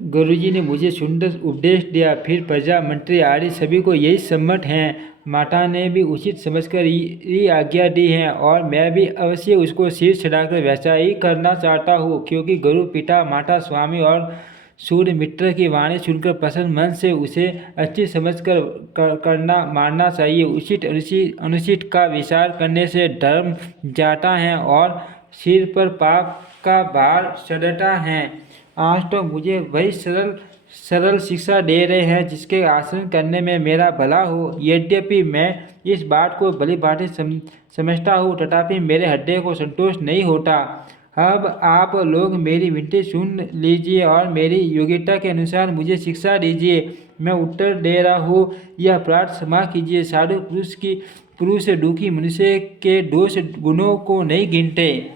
गुरुजी ने मुझे सुंदर उपदेश दिया। फिर प्रजा मंत्री आदि सभी को यही सम्मत हैं। माता ने भी उचित समझकर ये आज्ञा दी है और मैं भी अवश्य उसको शीश चढ़ाकर वैसा ही करना चाहता हूँ, क्योंकि गुरु, पिता, माता, स्वामी और सूर्य मित्र की वाणी सुनकर प्रसन्न मन से उसे अच्छी समझकर करना मानना चाहिए। उचित अनुचित का विचार करने से धर्म जाता है और सिर पर पाप का भार चढ़ता है। आज तो मुझे वही सरल सरल शिक्षा दे रहे हैं जिसके आचरण करने में मेरा भला हो। यद्यपि मैं इस बात को भली भांति समझता हूँ, तथापि मेरे हृदय को संतोष नहीं होता। अब आप लोग मेरी विनती सुन लीजिए और मेरी योग्यता के अनुसार मुझे शिक्षा दीजिए। मैं उत्तर दे रहा हूँ, यह अपराध क्षमा कीजिए। साधु पुरुष दुखी मनुष्य के दोष गुणों को नहीं गिनते।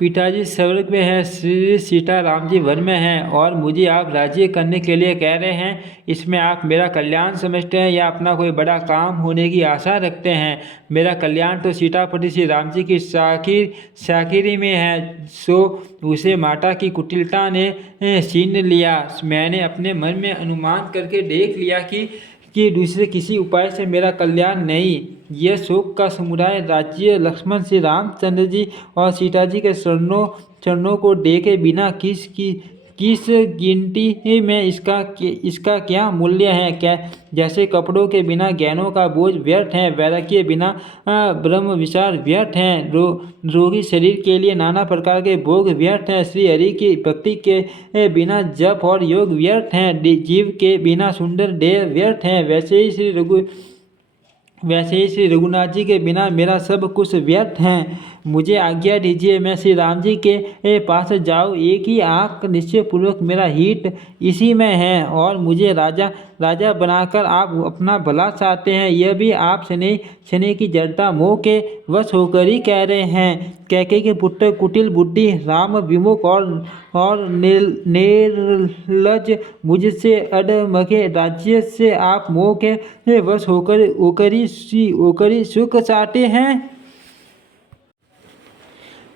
पिताजी स्वर्ग में हैं, श्री सीताराम जी वन में हैं और मुझे आप राज्य करने के लिए कह रहे हैं। इसमें आप मेरा कल्याण समझते हैं या अपना कोई बड़ा काम होने की आशा रखते हैं? मेरा कल्याण तो सीतापति श्री राम जी की साकिरी में है, सो उसे माता की कुटिलता ने छीन लिया। मैंने अपने मन में अनुमान करके देख लिया कि दूसरे किसी उपाय से मेरा कल्याण नहीं। यह शोक का समुदाय राज्य लक्ष्मण श्री रामचंद्र जी और सीता जी के चरणों को देखे बिना किस गिनती में इसका क्या मूल्य है? क्या जैसे कपड़ों के बिना गहनों का बोझ व्यर्थ है, वैराग्य के बिना ब्रह्म विचार व्यर्थ है, रोगी शरीर के लिए नाना प्रकार के भोग व्यर्थ हैं, श्री हरि की भक्ति के बिना जप और योग व्यर्थ हैं, जीव के बिना सुंदर देह व्यर्थ हैं, वैसे ही श्री रघुनाथ जी के बिना मेरा सब कुछ व्यर्थ है। मुझे आज्ञा दीजिए, मैं श्री राम जी के पास जाऊँ। एक ही आँख निश्चय पूर्वक मेरा हित इसी में है और मुझे राजा बनाकर आप अपना भला चाहते हैं। यह भी आप शनि की जड़ता मोह के वश होकर ही कह रहे हैं। कैकेयी के पुत्र कुटिल बुद्धि, राम विमुख और निर्लज, मुझसे अडमके राज्य से आप मोह के वश होकर ही सुख चाहते हैं।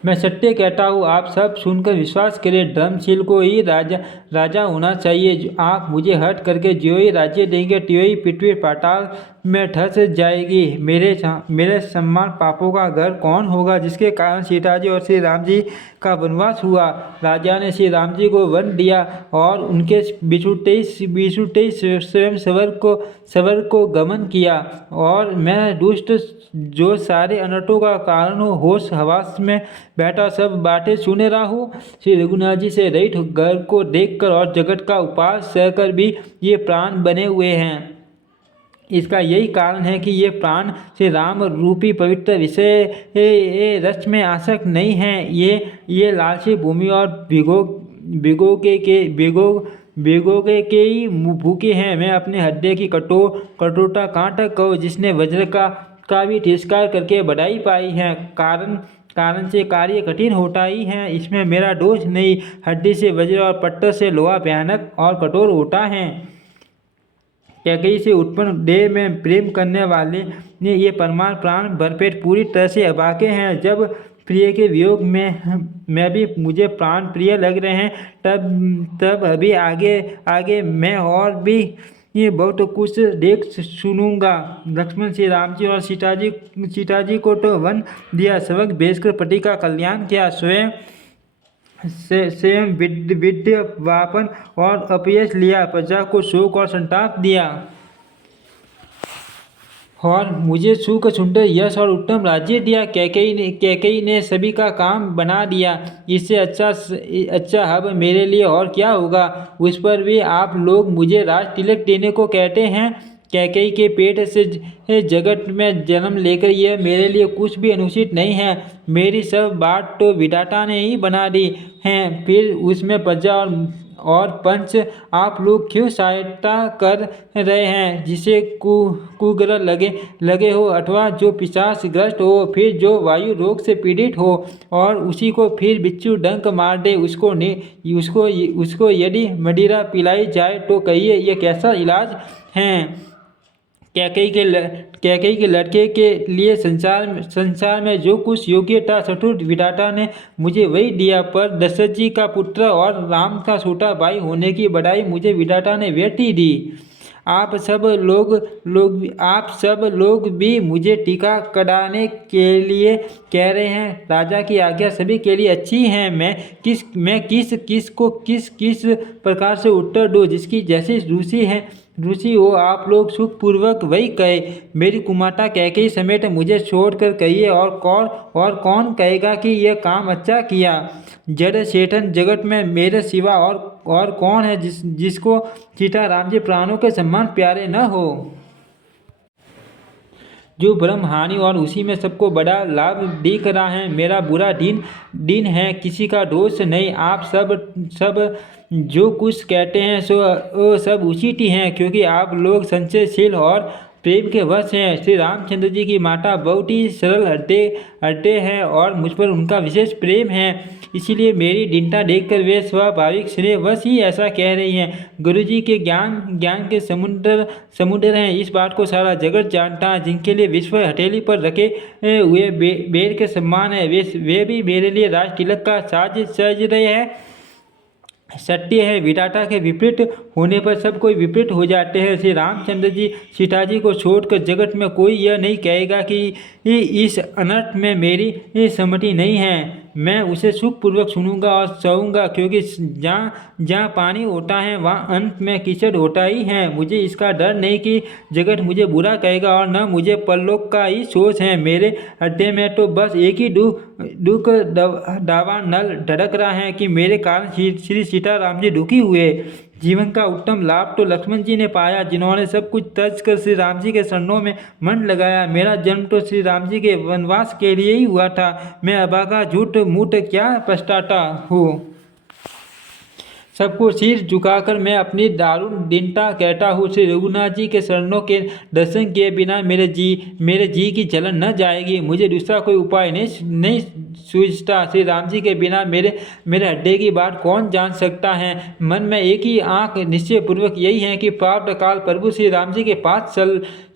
मैं सत्य कहता हूँ, आप सब सुनकर विश्वास करें। धर्मशील को ही राजा होना चाहिए। आप मुझे हट करके ज्यों ही राज्य देंगे त्यों ही पृथ्वी पाताल में धंस जाएगी। मेरे सम्मान पापों का घर कौन होगा, जिसके कारण सीता जी और श्री राम जी का वनवास हुआ? राजा ने श्री राम जी को वन दिया और उनके बिछुड़ते ही स्वयं सवर को गमन किया और मैं दुष्ट जो सारे अनर्थों का कारण हो, होश हवास में बैठा सब बातें सुन रहा हूँ। श्री रघुनाथ जी से रहित घर को देखकर और जगत का उपास सहकर भी ये प्राण बने हुए हैं। इसका यही कारण है कि ये प्राण श्री राम रूपी पवित्र विषय रस में आसक्त नहीं हैं। ये लालची भूमि और भिगोगे के ही भूखे हैं। मैं अपने हृदय की कठोरता कहाँ तक कहूँ, जिसने वज्र का भी तिरस्कार करके बढ़ाई पाई है। कारण से कार्य कठिन होता ही है, इसमें मेरा दोष नहीं। हड्डी से वज्र और पत्थर से लोहा भयानक और कठोर होता है। कैकेयी से उत्पन्न देह में प्रेम करने वाले ने ये परमार प्राण भरपेट पूरी तरह से अभागे हैं। जब प्रिय के वियोग में भी मुझे प्राण प्रिय लग रहे हैं, तब अभी आगे मैं और भी ये बहुत कुछ देख सुनूंगा। लक्ष्मण श्री राम जी और सीता जी को तो वन दिया, सबक भेजकर पति का कल्याण किया, स्वयं विद्या वापन और अपयश लिया, प्रजा को शोक और संताप दिया और मुझे सुख, सुंदर यश और उत्तम राज्य दिया। कैकेयी ने सभी का काम बना दिया। इससे अच्छा अब मेरे लिए और क्या होगा? उस पर भी आप लोग मुझे राज तिलक देने को कहते हैं। कैकेयी के पेट से जगत में जन्म लेकर यह मेरे लिए कुछ भी अनुचित नहीं है। मेरी सब बात तो विधाता ने ही बना दी है, फिर उसमें प्रजा और पंच आप लोग क्यों सहायता कर रहे हैं? जिसे कुग्रह लगे हो अथवा जो पिशाच ग्रस्त हो, फिर जो वायु रोग से पीड़ित हो और उसी को फिर बिच्छू डंक मार दे, उसको यदि मदिरा पिलाई जाए तो कहिए यह कैसा इलाज है? कैकेयी के लड़के के लिए संसार में जो कुछ योग्य था, चतुर विधाता ने मुझे वही दिया। पर दशरथ जी का पुत्र और राम का छोटा भाई होने की बड़ाई मुझे विधाता ने व्यर्थ ही दी। आप सब लोग भी मुझे टीका कराने के लिए कह रहे हैं। राजा की आज्ञा सभी के लिए अच्छी है। मैं किस प्रकार से उत्तर दूँ? जिसकी जैसी रुचि हो आप लोग सुखपूर्वक वही कहे। मेरी कुमाता कैकेयी समेत मुझे छोड़कर कहिए, और कौन कहेगा कि यह काम अच्छा किया? जड़ चेतन जगत में मेरे सिवा और कौन है जिसको सीता राम जी प्राणों के समान प्यारे न हो? जो ब्रह्म हानि और उसी में सबको बड़ा लाभ दिख रहा है। मेरा बुरा दिन है, किसी का दोष नहीं। आप सब जो कुछ कहते हैं सो सब उचित ही हैं, क्योंकि आप लोग संशयशील और प्रेम के वश हैं। श्री रामचंद्र जी की माता बहुत ही सरल हृदय है और मुझ पर उनका विशेष प्रेम है। इसीलिए मेरी दीनता देखकर वे स्वाभाविक स्नेहवश ही ऐसा कह रही हैं। गुरुजी के ज्ञान के समुद्र हैं, इस बात को सारा जगत जानता है। जिनके लिए विश्व हथेली पर रखे हुए बेर के सम्मान है, वे भी मेरे लिए राज तिलक का साज सज रहे हैं। सत्य है, विधाता के विपरीत होने पर सब कोई विपरीत हो जाते हैं। श्री रामचंद्र जी सीता जी को छोड़कर जगत में कोई यह नहीं कहेगा कि इस अनर्थ में मेरी सम्मति नहीं है। मैं उसे सुखपूर्वक सुनूंगा और सहूंगा, क्योंकि जहाँ पानी होता है वहाँ अंत में कीचड़ होता ही है। मुझे इसका डर नहीं कि जगत मुझे बुरा कहेगा, और न मुझे परलोक का ही सोच है। मेरे हृदय में तो बस एक ही दुख दावानल धड़क रहा है कि मेरे कारण श्री सीता राम जी दुखी हुए। जीवन का उत्तम लाभ तो लक्ष्मण जी ने पाया, जिन्होंने सब कुछ त्याज कर श्री राम जी के शरणों में मन लगाया। मेरा जन्म तो श्री राम जी के वनवास के लिए ही हुआ था। मैं अभागा झूठ मूठ क्या पछताता हूँ। सबको सिर झुकाकर मैं अपनी दारुण दीनता कहता हूँ। श्री रघुनाथ जी के शरणों के दर्शन किए बिना मेरे जी की जलन न जाएगी। मुझे दूसरा कोई उपाय नहीं सूझता। श्री राम जी के बिना मेरे हृदय की बात कौन जान सकता है। मन में एक ही आंख निश्चय पूर्वक यही है कि प्राप्त काल प्रभु श्री राम जी के पास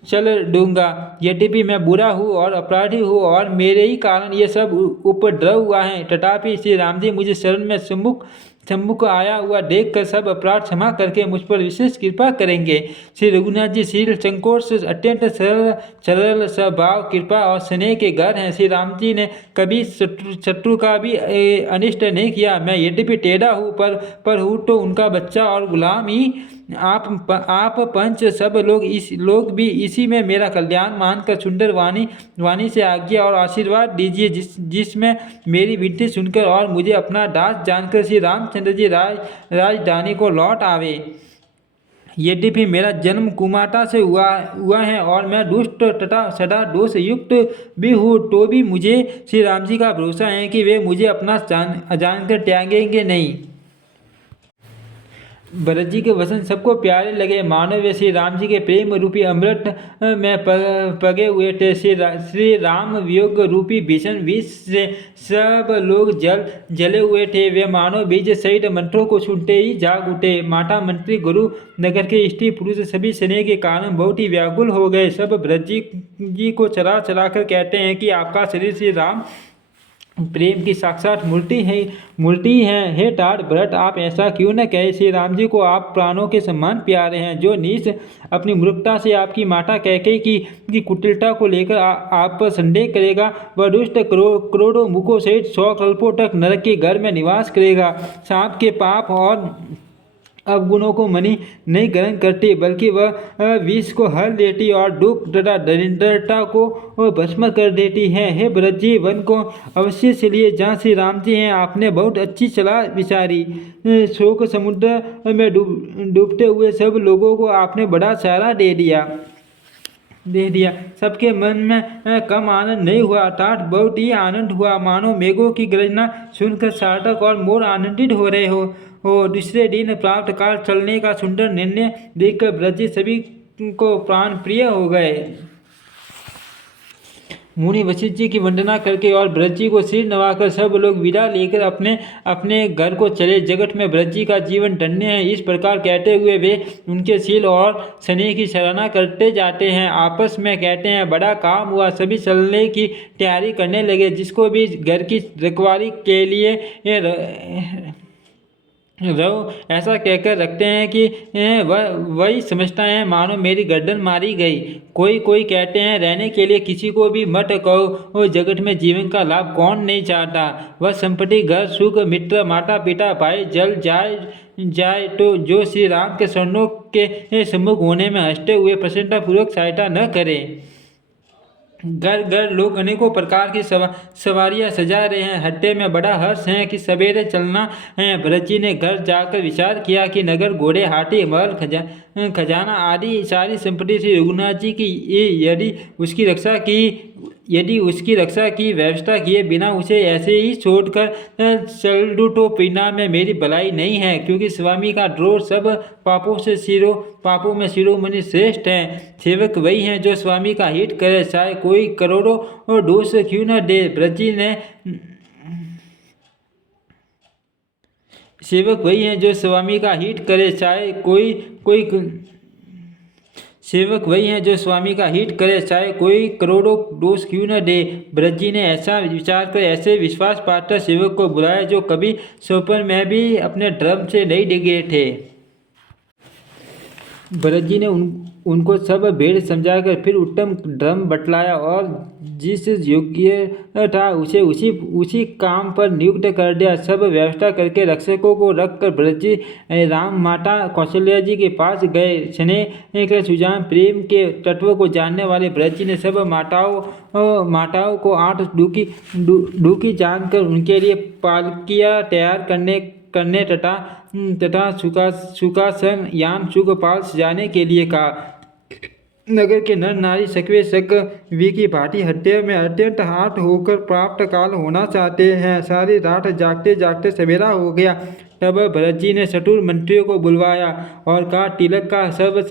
चल दूंगा। यद्यपि मैं बुरा हूँ और अपराधी हूँ और मेरे ही कारण ये सब उपद्रव हुआ है, तथापि श्री राम जी मुझे शरण में सम्मुख आया हुआ देखकर सब अपराध क्षमा करके मुझ पर विशेष कृपा करेंगे। श्री रघुनाथ जी शील संकोच से अत्यंत सरल स्वभाव, कृपा और स्नेह के घर हैं। श्री राम जी ने कभी शत्रु का भी अनिष्ट नहीं किया। मैं यद्यपि टेढ़ा हूँ पर हूँ तो उनका बच्चा और गुलाम ही। आप पंच सब लोग भी इसी में मेरा कल्याण मानकर सुंदर वाणी से आज्ञा और आशीर्वाद दीजिए, जिसमें मेरी विनती सुनकर और मुझे अपना दास जानकर श्री रामचंद्र जी राजधानी को लौट आवे। यद्यपि मेरा जन्म कुमाता से हुआ है और मैं दुष्ट तथा सदा दोष युक्त भी हूँ, तो भी मुझे श्री राम जी का भरोसा है कि वे मुझे अपना जानकर त्यागेंगे नहीं। भरत जी के वचन सबको प्यारे लगे, मानो वे श्री राम जी के प्रेम रूपी अमृत में पगे हुए थे। श्री राम वियोग रूपी भीषण विष से सब लोग जले हुए थे। वे मानो बीज सहित मंत्रों को सुनते ही जाग उठे। माता मंत्री गुरु नगर के स्त्री पुरुष सभी स्नेह के कारण बहुत ही व्याकुल हो गए। सब भरत जी को चला कर कहते हैं कि आपका शरीर श्री राम प्रेम की साक्षात मूर्ति है। हे तात भरत, आप ऐसा क्यों न कहे? श्री राम जी को आप प्राणों के समान प्यारे हैं। जो नीच अपनी मूर्खता से आपकी माता कैकेयी की कुटिलता को लेकर आप पर संदेह करेगा, वह दुष्ट करोड़ों मुखों सहित 100 कल्पों तक नरक के घर में निवास करेगा। सांप के पाप और अवगुणों को मणि नहीं ग्रहण करती, बल्कि वह विष को हर लेती और दुख तथा दरिद्रता को भस्म कर देती है। हे भरत जी, वन को अवश्य चलिए जहाँ श्री राम जी हैं। आपने बहुत अच्छी सलाह विचारी। शोक समुद्र में डूबते हुए सब लोगों को आपने बड़ा सहारा दे दिया। सबके मन में कम आनंद नहीं हुआ, अर्थात बहुत ही आनंद हुआ। मानो मेघों की गर्जना सुनकर सार्थक और मोर आनंदित हो रहे हो। दूसरे दिन प्राप्त काल चलने का सुंदर निर्णय देखकर ब्रज सभी को प्राण प्रिय हो गए। मुनि वशिष्ठ जी की वंदना करके और भरत जी को सिर नवाकर सब लोग विदा लेकर अपने अपने घर को चले। जगत में भरत जी का जीवन धन्य है, इस प्रकार कहते हुए वे उनके शील और स्नेह की सराहना करते जाते हैं। आपस में कहते हैं, बड़ा काम हुआ। सभी चलने की तैयारी करने लगे। जिसको भी घर की रखवाली के लिए रहो ऐसा कहकर रखते हैं कि वह वही समझता है मानो मेरी गर्दन मारी गई। कोई कोई कहते हैं, रहने के लिए किसी को भी मत कहो। वो जगत में जीवन का लाभ कौन नहीं चाहता। वह संपत्ति, घर, सुख, मित्र, माता पिता, भाई जल जाए तो जो श्री राम के शरणों के सम्मुख होने में हंसते हुए प्रसन्नतापूर्वक सहायता न करे। घर घर लोग अनेकों प्रकार की सवारियां सजा रहे हैं। हट्टे में बड़ा हर्ष है कि सवेरे चलना है। भरत जी ने घर जाकर विचार किया कि नगर, घोड़े, हाथी, महल, खजाना आदि सारी संपत्ति श्री रघुनाथ जी की, यदि उसकी रक्षा की व्यवस्था किए बिना उसे ऐसे ही छोड़कर चल दूं तो परिणाम में मेरी भलाई नहीं है। क्योंकि स्वामी का द्रोह सब पापों में शिरोमणि श्रेष्ठ है। सेवक वही हैं जो स्वामी का हित करे, चाहे कोई करोड़ों और दोष क्यों न दे। भरत जी ने सेवक वही हैं जो स्वामी का हित करे, चाहे कोई करोड़ों दोष क्यों न दे। भरत जी ने ऐसा विचार कर ऐसे विश्वास पात्र सेवक को बुलाया जो कभी स्वप्न में भी अपने धर्म से नहीं डिगे थे। भरत जी ने उनको सब भेद समझाकर फिर उत्तम धर्म बतलाया और जिस योग्य था उसे उसी काम पर नियुक्त कर दिया। सब व्यवस्था करके रक्षकों को रखकर भरत जी राम, माता कौशल्या जी के पास गए। स्नेह के सुजान, प्रेम के तत्व को जानने वाले भरत जी ने सब माताओं को 8 डूकी जानकर उनके लिए पालकियाँ तैयार करने तथा सुखासन, यान, सुखपाल सजाने के लिए कहा। नगर के नर नारी सकवे वी की भांति हत्या में अत्यंत हाथ होकर प्राप्त काल होना चाहते हैं। सारी रात जागते जागते सवेरा हो गया। तब भरत जी ने चतुर मंत्रियों को बुलवाया और कहा, तिलक का सब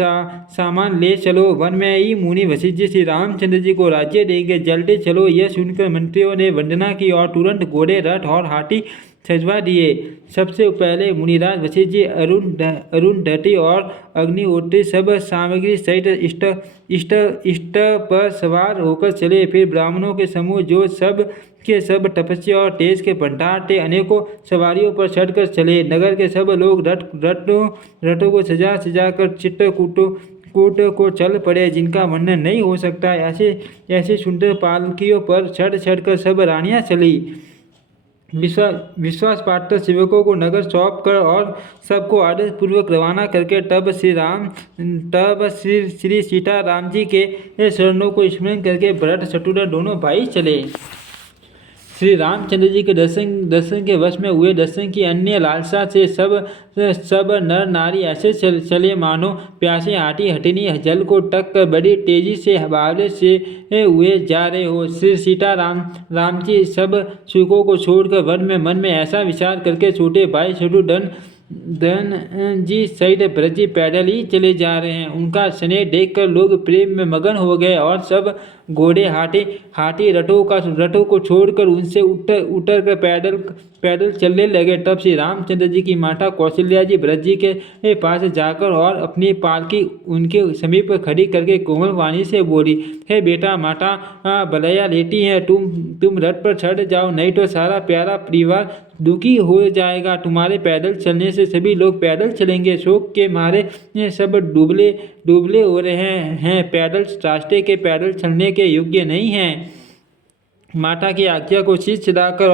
सामान ले चलो। वन में ही मुनि वशिष्ठ जी श्री रामचंद्र जी को राज्य देंगे, जल्दी चलो। यह सुनकर मंत्रियों ने वंदना की और तुरंत घोड़े, रथ और हाथी सजवा दिए। सबसे पहले मुनिराज वशिष्ठ जी अरुंधति और अग्निहोत्री सब सामग्री सहित इष्ट पर सवार होकर चले। फिर ब्राह्मणों के समूह जो सब के सब तपस्या और तेज के भंडार थे अनेकों सवारियों पर चढ़कर चले। नगर के सब लोग रथों को सजा कर चित्रकूट को चल पड़े, जिनका वर्णन नहीं हो सकता। ऐसे सुंदर पालकियों पर चढ़ कर सब रानियां चली। विश्वास पात्र सेवकों को नगर सौंप कर और सबको आदेश पूर्वक रवाना करके तब श्री सीता राम जी के शरणों को स्मरण करके भरत शत्रुघ्न दोनों भाई चले। श्री रामचंद्र जी के दर्शन के वश में हुए। दर्शन की अन्य लालसा से सब नर नारी ऐसे चले मानो प्यासे हाथी हथिनी जल को टक कर बड़ी तेजी से बावले से हुए जा रहे हो। श्री सीता राम जी सब सुखों को छोड़कर वन में मन में ऐसा विचार करके छोटे भाई शत्रुघ्न जी सहित भरत जी पैदल ही चले जा रहे हैं। उनका स्नेह देखकर लोग प्रेम में मगन हो गए और सब घोड़े, हाथी रथों को छोड़कर उनसे उतर कर पैदल चलने लगे। तब श्री रामचंद्र जी की माता कौशल्या जी भरत जी के पास जाकर और अपनी पालकी उनके समीप खड़ी करके कोमल वाणी से बोली, हे बेटा, माता भलैया लेती है, तुम रथ पर चढ़ जाओ, नहीं तो सारा प्यारा परिवार दुखी हो जाएगा। तुम्हारे पैदल चलने से सभी लोग पैदल चलेंगे, शोक के मारे सब डुबले हो रहे हैं, पैदल रास्ते के पैदल चलने के योग्य नहीं हैं। माता की आज्ञा को शीश चढ़ाकर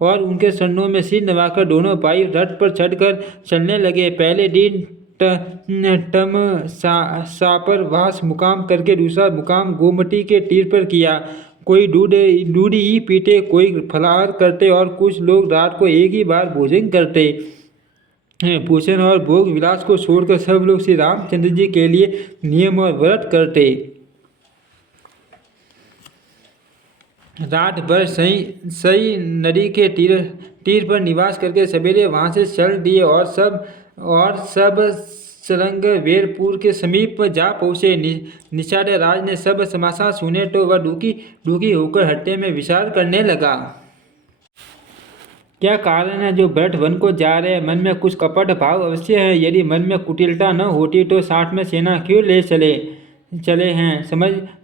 और उनके चरणों में सिर नवाकर दोनों भाई रथ पर चढ़कर चलने लगे। पहले दिन तम सापर वास मुकाम करके दूसरा मुकाम गोमती के तीर पर किया। कोई दूध ही पीते, कोई फलाहार करते और कुछ लोग रात को एक ही बार भोजन करते। भूषण और भोग विलास को छोड़कर सब लोग श्री रामचंद्र जी के लिए नियम और व्रत करते। रात भर सही नदी के तीर पर निवास करके सवेरे वहां से चल दिए और सब सरंगवेरपुर के समीप जा पहुँचे। निषाद राज ने सब समाचार सुने तो वह दुखी होकर हट्टे में विचार करने लगा। क्या कारण है जो भरत वन को जा रहे हैं? मन में कुछ कपट भाव अवश्य है। यदि मन में कुटिलता न होती तो साथ में सेना क्यों ले चले हैं?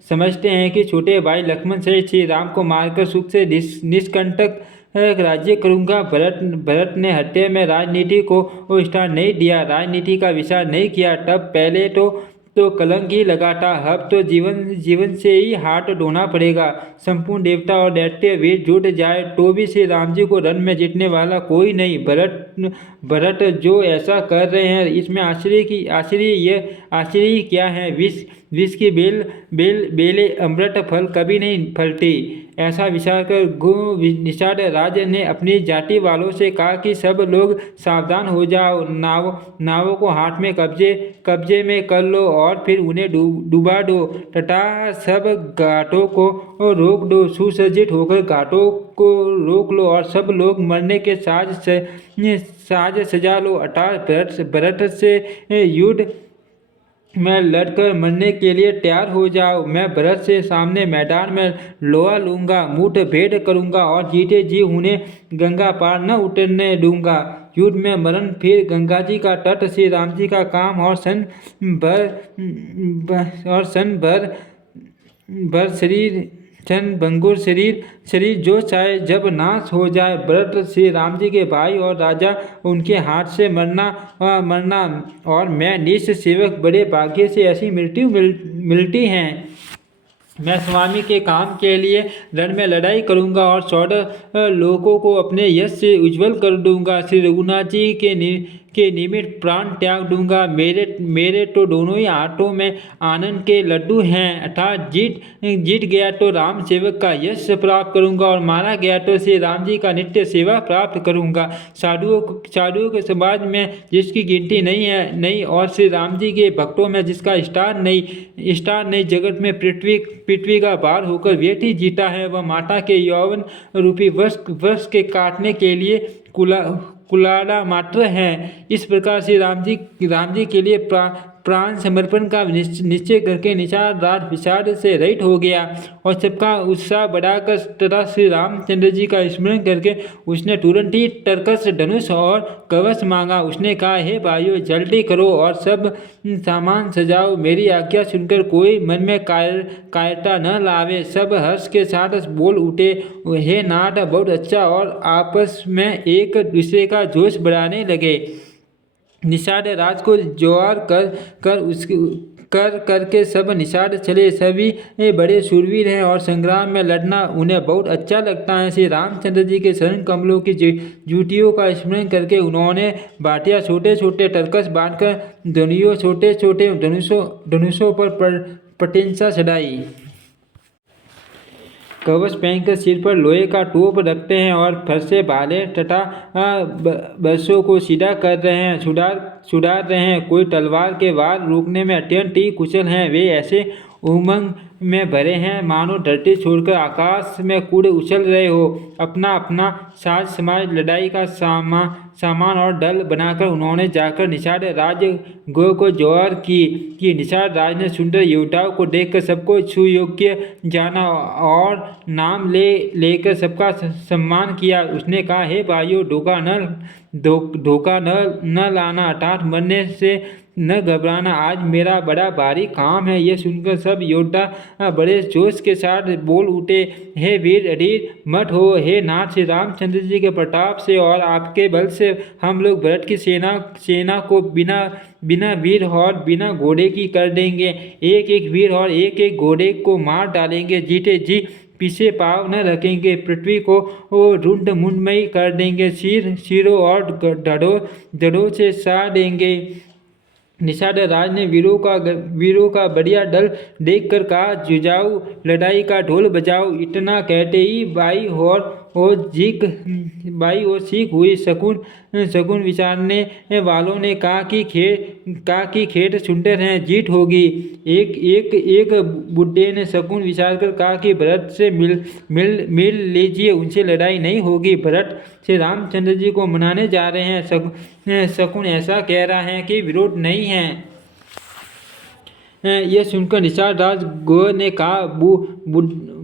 समझते हैं कि छोटे भाई लक्ष्मण सहित श्री राम को मारकर सुख से निष्कंटक राज्य करूंगा। भरत ने हत्या में राजनीति को स्थान नहीं दिया, राजनीति का विचार नहीं किया। तब पहले तो कलंक ही लगा था, अब तो जीवन से ही हाथ धोना पड़ेगा। संपूर्ण देवता और दैत्य वीर जुट जाए तो भी श्री राम जी को रण में जीतने वाला कोई नहीं। भरत जो ऐसा कर रहे हैं इसमें आश्चर्य क्या है? विष की बेले अमृत फल कभी नहीं फलती। ऐसा विचार कर निषाद राज ने अपनी जाति वालों से कहा कि सब लोग सावधान हो जाओ, नावों को हाथ में कब्जे में कर लो और फिर उन्हें डुबा दो तथा सब घाटों को रोक दो। सुसज्जित होकर घाटों को रोक लो और सब लोग मरने के साज सजा लो। अर्थात भरत से युद्ध मैं लड़कर मरने के लिए तैयार हो जाओ। मैं भरत से सामने मैदान में लोहा लूंगा, मुठभेड़ करूंगा और जीते जी उन्हें गंगा पार न उतरने दूंगा। युद्ध में मरण, फिर गंगा जी का तट श्री राम जी का काम और सन भर भंगुर शरीर जो चाहे जब नाश हो जाए। भरत श्री राम जी के भाई और राजा, उनके हाथ से मरना और मैं निज सेवक, बड़े भाग्य से ऐसी मृत्यु मिलती है। मैं स्वामी के काम के लिए रण में लड़ाई करूंगा और 14 लोगों को अपने यश से उज्जवल कर दूंगा। श्री रघुनाथ जी के निमित्त प्राण त्याग दूंगा। मेरे तो दोनों ही हाथों में आनंद के लड्डू हैं। अर्थात जीत गया तो राम सेवक का यश प्राप्त करूंगा और मारा गया तो श्री राम जी का नित्य सेवा प्राप्त करूंगा। साधुओं के समाज में जिसकी गिनती नहीं और श्री राम जी के भक्तों में जिसका स्थान नहीं, जगत में पृथ्वी का भार होकर व्यक्ति जीता है। वह माता के यौवन रूपी वृक्ष के काटने के लिए कुलाड़ा मात्र है। इस प्रकार से राम जी के लिए प्राण समर्पण का निश्चय करके निषाद राज विषाद से रहित हो गया और सबका उत्साह बढ़ाकर तथा श्री रामचंद्र जी का स्मरण करके उसने तुरंत ही तरकस, धनुष और कवच मांगा। उसने कहा, हे भाइयों, जल्दी करो और सब सामान सजाओ। मेरी आज्ञा सुनकर कोई मन में कायरता न लावे। सब हर्ष के साथ बोल उठे, हे नाथ, बहुत अच्छा, और आपस में एक दूसरे का जोश बढ़ाने लगे। निषाद राज को जोहार करके सब निषाद चले। सभी बड़े शूरवीर हैं और संग्राम में लड़ना उन्हें बहुत अच्छा लगता है। श्री रामचंद्र जी के शरण कमलों की जूतियों का स्मरण करके उन्होंने बाटियाँ छोटे छोटे तरकस बांधकर धनुषों छोटे छोटे धनुषों पर प्रशंसा चढ़ाई। कवच पहनकर सिर पर लोहे का टोप रखते हैं और फरसे, भाले तथा बरसों को सीधा कर रहे हैं, छुड़ा रहे हैं। कोई तलवार के वार रोकने में अत्यंत ही कुशल हैं। वे ऐसे उमंग में भरे हैं मानो धरती छोड़कर आकाश में कूद उछल रहे हो। अपना साज समाज, लड़ाई का सामान और दल बनाकर उन्होंने जाकर निषाद राज को जोहार की। निषाद राज ने सुंदर योद्धाओं को देखकर सबको सुयोग्य जाना और नाम लेकर सबका सम्मान किया। उसने कहा, हे भाइयों, धोखा न लाना, अर्थात मरने से न घबराना। आज मेरा बड़ा भारी काम है। यह सुनकर सब योद्धा बड़े जोश के साथ बोल उठे, हे वीर, अधीर मत हो। हे नाथ, श्री रामचंद्र जी के प्रताप से और आपके बल से हम लोग भरत की सेना को बिना वीर और बिना घोड़े की कर देंगे। एक वीर और एक घोड़े को मार डालेंगे। जीते जी पीछे पाँव न रखेंगे। पृथ्वी को रुंड मुंडमयी कर देंगे। सिरों और धड़ों से साड़ देंगे। निषाद राज ने वीरों का बढ़िया दल देखकर कहा, जुझाओ, लड़ाई का ढोल बजाओ। इतना कहते ही बाई और सीख हुई। शकुन विचारने वालों ने कहा कि खेत सुंदर हैं, जीत होगी। एक बुड्ढे ने शकुन विचार कर कहा कि भरत से मिल लीजिए, उनसे लड़ाई नहीं होगी। भरत श्री रामचंद्र जी को मनाने जा रहे हैं। शकुन ऐसा कह रहा है कि विरोध नहीं है। यह सुनकर निषाद राज गोह ने कहा,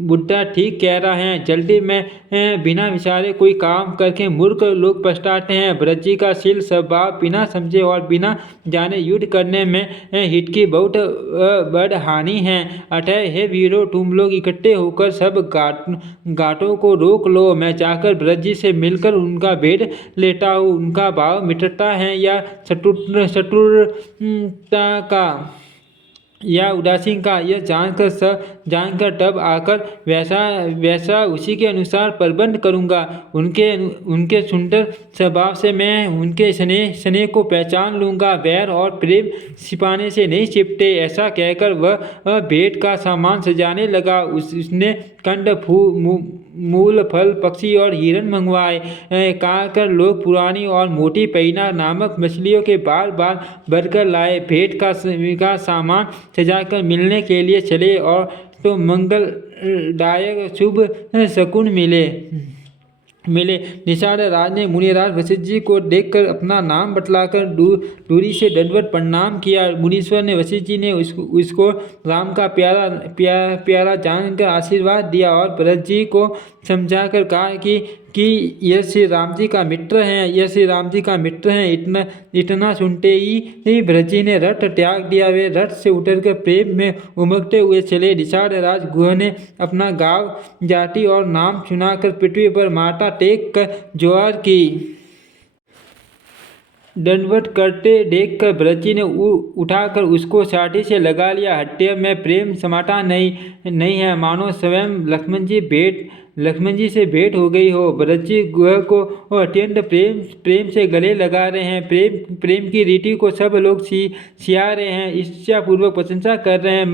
बुड्ढा ठीक कह रहा है। जल्दी में बिना विचारे कोई काम करके मूर्ख लोग पछताते हैं। भरत जी का शील स्वभाव बिना समझे और बिना जाने युद्ध करने में हित की बहुत बड़ हानि है। अतः हे वीरों, तुम लोग इकट्ठे होकर सब घाटों को रोक लो। मैं जाकर भरत जी से मिलकर उनका भेद लेता हूँ। उनका भाव मित्रता है या शत्रुता का या उदासीन का, यह जानकर तब आकर वैसा उसी के अनुसार प्रबंध करूँगा। उनके सुंदर स्वभाव से मैं उनके स्नेह को पहचान लूँगा। वैर और प्रेम छिपाने से नहीं छिपते। ऐसा कहकर वह भेंट का सामान सजाने लगा। उसने कंद, मूल, फल, पक्षी और हिरण मंगवाए। कहकर लोग पुरानी और मोटी पैना नामक मछलियों के बार भरकर लाए। भेंट का सामान सजाकर मिलने के लिए चले और तो मंगलदायक शुभ शकुन मिले। निषाद राज ने मुनिराज वशिष्ठ जी को देखकर अपना नाम बतलाकर दूरी से दंडवत प्रणाम किया। मुनीश्वर ने वशिष्ठ जी ने उसको राम का प्यारा जानकर आशीर्वाद दिया और भरत जी को समझाकर कहा कि यह श्री राम जी का मित्र हैं। इतना सुनते ही भरत जी ने रथ त्याग दिया। वे रथ से उतरकर प्रेम में उमगते हुए चले। निषाद राज गुह ने अपना गांव, जाति और नाम सुनाकर पृथ्वी पर माथा टेक कर जोहार की। दंडवत करते देखकर भरत जी ने उठाकर उसको छाती से लगा लिया। हृदय में प्रेम समाता नहीं है, मानो स्वयं लक्ष्मण जी से भेंट हो गई हो। भरत जी गुह को अत्यंत प्रेम से गले लगा रहे हैं। प्रेम की रीति को सब लोग सिया रहे हैं, इच्छापूर्वक प्रशंसा कर रहे हैं।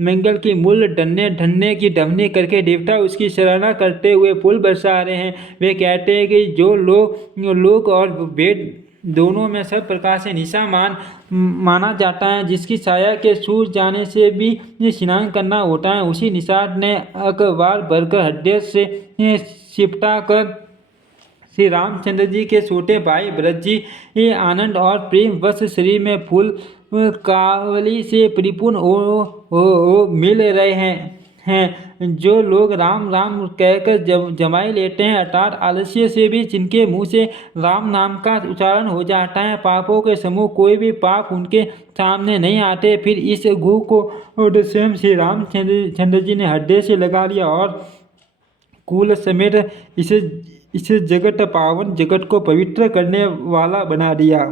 मंगल की मूल ढन्ने की ढवनी करके देवता उसकी सराहना करते हुए फूल बरसा रहे हैं। वे कहते हैं कि जो लोक और वेद दोनों में सब प्रकार से निशा माना जाता है, जिसकी छाया के सूर्य जाने से भी स्नान करना होता है, उसी निषाद ने अखबार भरकर हृदय से सिपटा कर श्री रामचंद्र जी के छोटे भाई भरत जी आनंद और प्रेम वश शरीर में फूल कावली से परिपूर्ण हो मिल रहे हैं। जो लोग राम राम कहकर जमाई लेते हैं, अर्थात आलस्य से भी जिनके मुंह से राम नाम का उच्चारण हो जाता है, पापों के समूह कोई भी पाप उनके सामने नहीं आते। फिर इस गु को स्वयं श्री रामचंद्र जी ने हृदय से लगा लिया और कुल समेत इसे जगत पावन, जगत को पवित्र करने वाला बना दिया।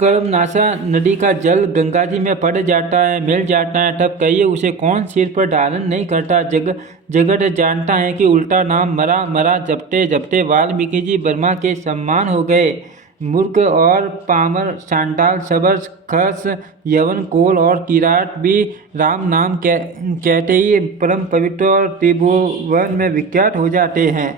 कर्मनाशा नदी का जल गंगा जी में पड़ जाता है, मिल जाता है, तब कहिए उसे कौन सिर पर धारण नहीं करता। जगत जानता है कि उल्टा नाम मरा जपते वाल्मीकि जी ब्रह्मा के सम्मान हो गए। मूर्ख और पामर, चांडाल, सबर, खस, यवन, कोल और किराट भी राम नाम कहते ही परम पवित्र और त्रिभुवन में विख्यात हो जाते हैं।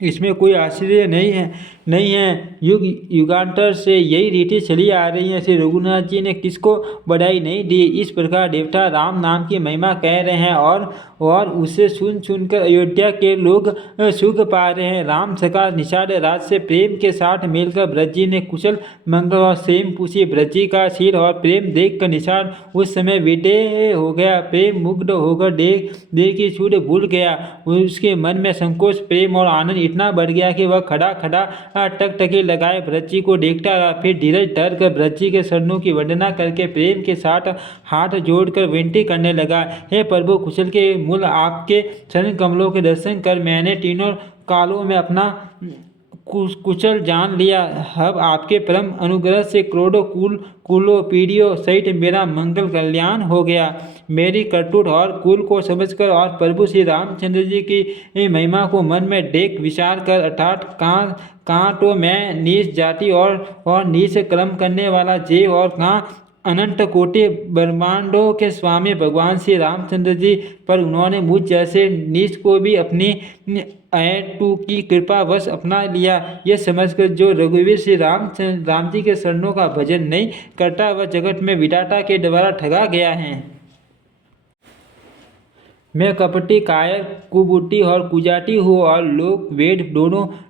इसमें कोई आश्चर्य नहीं है। युगांतर से यही रीति चली आ रही है। श्री रघुनाथ जी ने किसको बधाई नहीं दी। इस प्रकार देवता राम नाम की महिमा कह रहे हैं और उसे सुनकर अयोध्या के लोग सुख पा रहे हैं। राम सका निषाद राज से प्रेम के साथ मिलकर भरत जी ने कुशल मंगल और सेम पूछी। भरत जी का शील और प्रेम देखकर निषाद उस समय विदेह हो गया। प्रेम मुग्ध होकर देह की छूट भूल गया। उसके मन में संकोच, प्रेम और आनंद इतना बढ़ गया कि वह खड़ा टकटकी लगाए भरत जी को देखता रहा। फिर धीरज धर कर भरत जी के चरणों की वंदना करके प्रेम के साथ हाथ जोड़कर विनती करने लगा। हे प्रभु, कुशल के मूल आपके चरण कमलों के दर्शन कर मैंने तीनों कालों में अपना कुशल जान लिया। अब आपके परम अनुग्रह से करोड़ों कुलों पीढ़ियों सहित मेरा मंगल कल्याण हो गया। मेरी करतूत और कुल को समझकर और प्रभु श्री रामचंद्र जी की महिमा को मन में देख विचार कर, अर्थात कहाँ तो मैं नीच जाति और नीच कर्म करने वाला जीव और कहाँ अनंत कोटि ब्रह्मांडों के स्वामी भगवान श्री रामचंद्र जी पर उन्होंने मुझ जैसे नीच को भी अपनी अयटू की कृपावश अपना लिया। यह समझकर जो रघुवीर श्री राम जी के शरणों का भजन नहीं करता वह जगत में विधाता के द्वारा ठगा गया है। मैं कपटी, कायर, कुबुद्धि और कुजाती हूँ और लोक वेद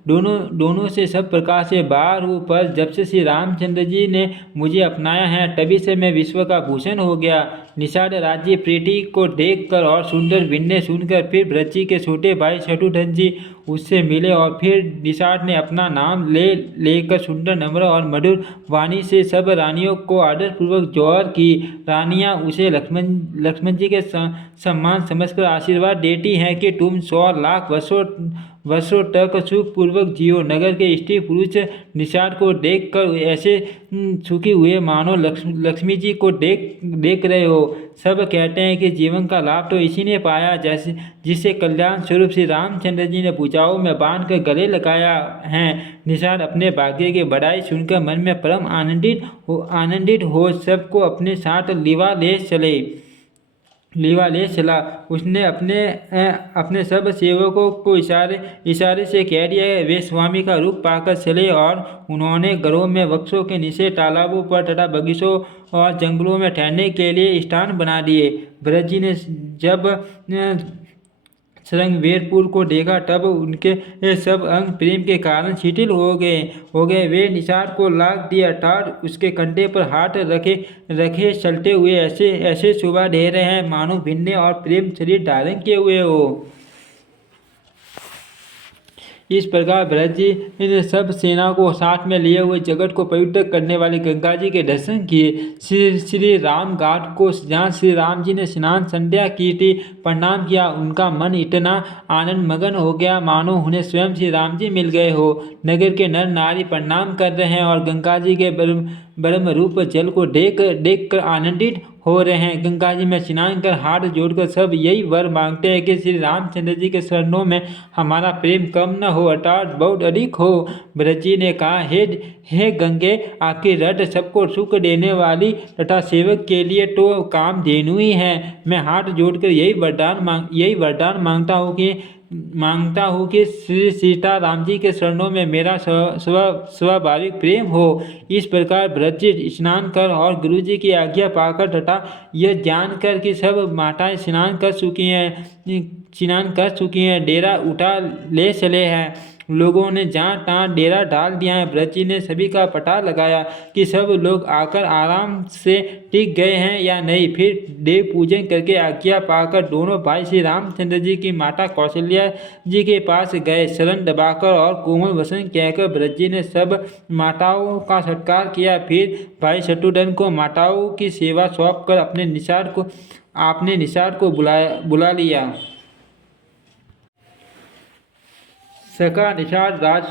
दोनों से सब प्रकार से बाहर हूँ। पर जब से श्री रामचंद्र जी ने मुझे अपनाया है तभी से मैं विश्व का भूषण हो गया। निषाद राज्य प्रीति को देखकर और सुंदर भिन्ने सुनकर फिर ब्रज जी के छोटे भाई शत्रुघ्न जी उससे मिले और फिर निषाद ने अपना नाम लेकर सुंदर, नम्र और मधुर वाणी से सब रानियों को आदरपूर्वक जौहर की। रानियां उसे लक्ष्मण जी के सम्मान समझकर आशीर्वाद देती हैं कि तुम 100 लाख वर्षों तक सुखपूर्वक जियो। नगर के स्त्री पुरुष निषाद को देखकर ऐसे सुखी हुए मानो लक्ष्मी जी को देख रहे हो। सब कहते हैं कि जीवन का लाभ तो इसी ने पाया जिससे कल्याण स्वरूप श्री रामचंद्र जी ने भुजाओं में बांधकर गले लगाया है। निषाद अपने भाग्य की बड़ाई सुनकर मन में परम आनंदित हो सबको अपने साथ लीवा ले चला। उसने अपने सब सेवकों को इशारे से कह दिया वे स्वामी का रूप पाकर चले और उन्होंने घरों में, वृक्षों के नीचे, तालाबों पर तथा बगीचों और जंगलों में ठहरने के लिए स्थान बना दिए। भरत जी ने जब श्रृंगवेरपुर को देखा तब उनके सब अंग प्रेम के कारण शिथिल हो गए। वे निषाद को लाग दिया अर्थात उसके कंधे पर हाथ रखे चलते हुए ऐसे शोभा दे रहे हैं मानो भिन्न और प्रेम शरीर धारण किए हुए हो। इस प्रकार भरत जी ने सब सेना को साथ में लिए हुए जगत को पवित्र करने वाले गंगा जी के दर्शन किए। श्री राम घाट को जहाँ श्री राम जी ने स्नान संध्या की थी प्रणाम किया। उनका मन इतना आनंद मगन हो गया मानो उन्हें स्वयं श्री राम जी मिल गए हो। नगर के नर नारी प्रणाम कर रहे हैं और गंगा जी के ब्रह्म रूप जल को देख कर आनंदित हो रहे हैं। गंगा जी में स्नान कर हाथ जोड़कर सब यही वर मांगते हैं कि श्री रामचंद्र जी के शरणों में हमारा प्रेम कम न हो अर्थात बहुत अधिक हो। भरत जी ने कहा हे गंगे, आपकी रट सबको सुख देने वाली तथा सेवक के लिए तो कामधेनु ही है। मैं हाथ जोड़कर यही वरदान मांगता हूँ कि श्री सीता राम जी के शरणों में मेरा स्वाभाविक प्रेम हो। इस प्रकार भरत जी स्नान कर और गुरु जी की आज्ञा पाकर तथा यह जानकर कि सब माताएं स्नान कर चुकी हैं डेरा उठा ले चले हैं। लोगों ने जहाँ तहाँ डेरा डाल दिया है। भरत जी ने सभी का पता लगाया कि सब लोग आकर आराम से टिक गए हैं या नहीं। फिर देव पूजन करके आज्ञा पाकर दोनों भाई श्री रामचंद्र जी की माता कौशल्या जी के पास गए। शरण दबाकर और कोमल वचन कहकर भरत जी ने सब माताओं का सत्कार किया। फिर भाई शत्रुघ्न को माताओं की सेवा सौंप कर आपने निषाद को बुला लिया। सका निषाद राज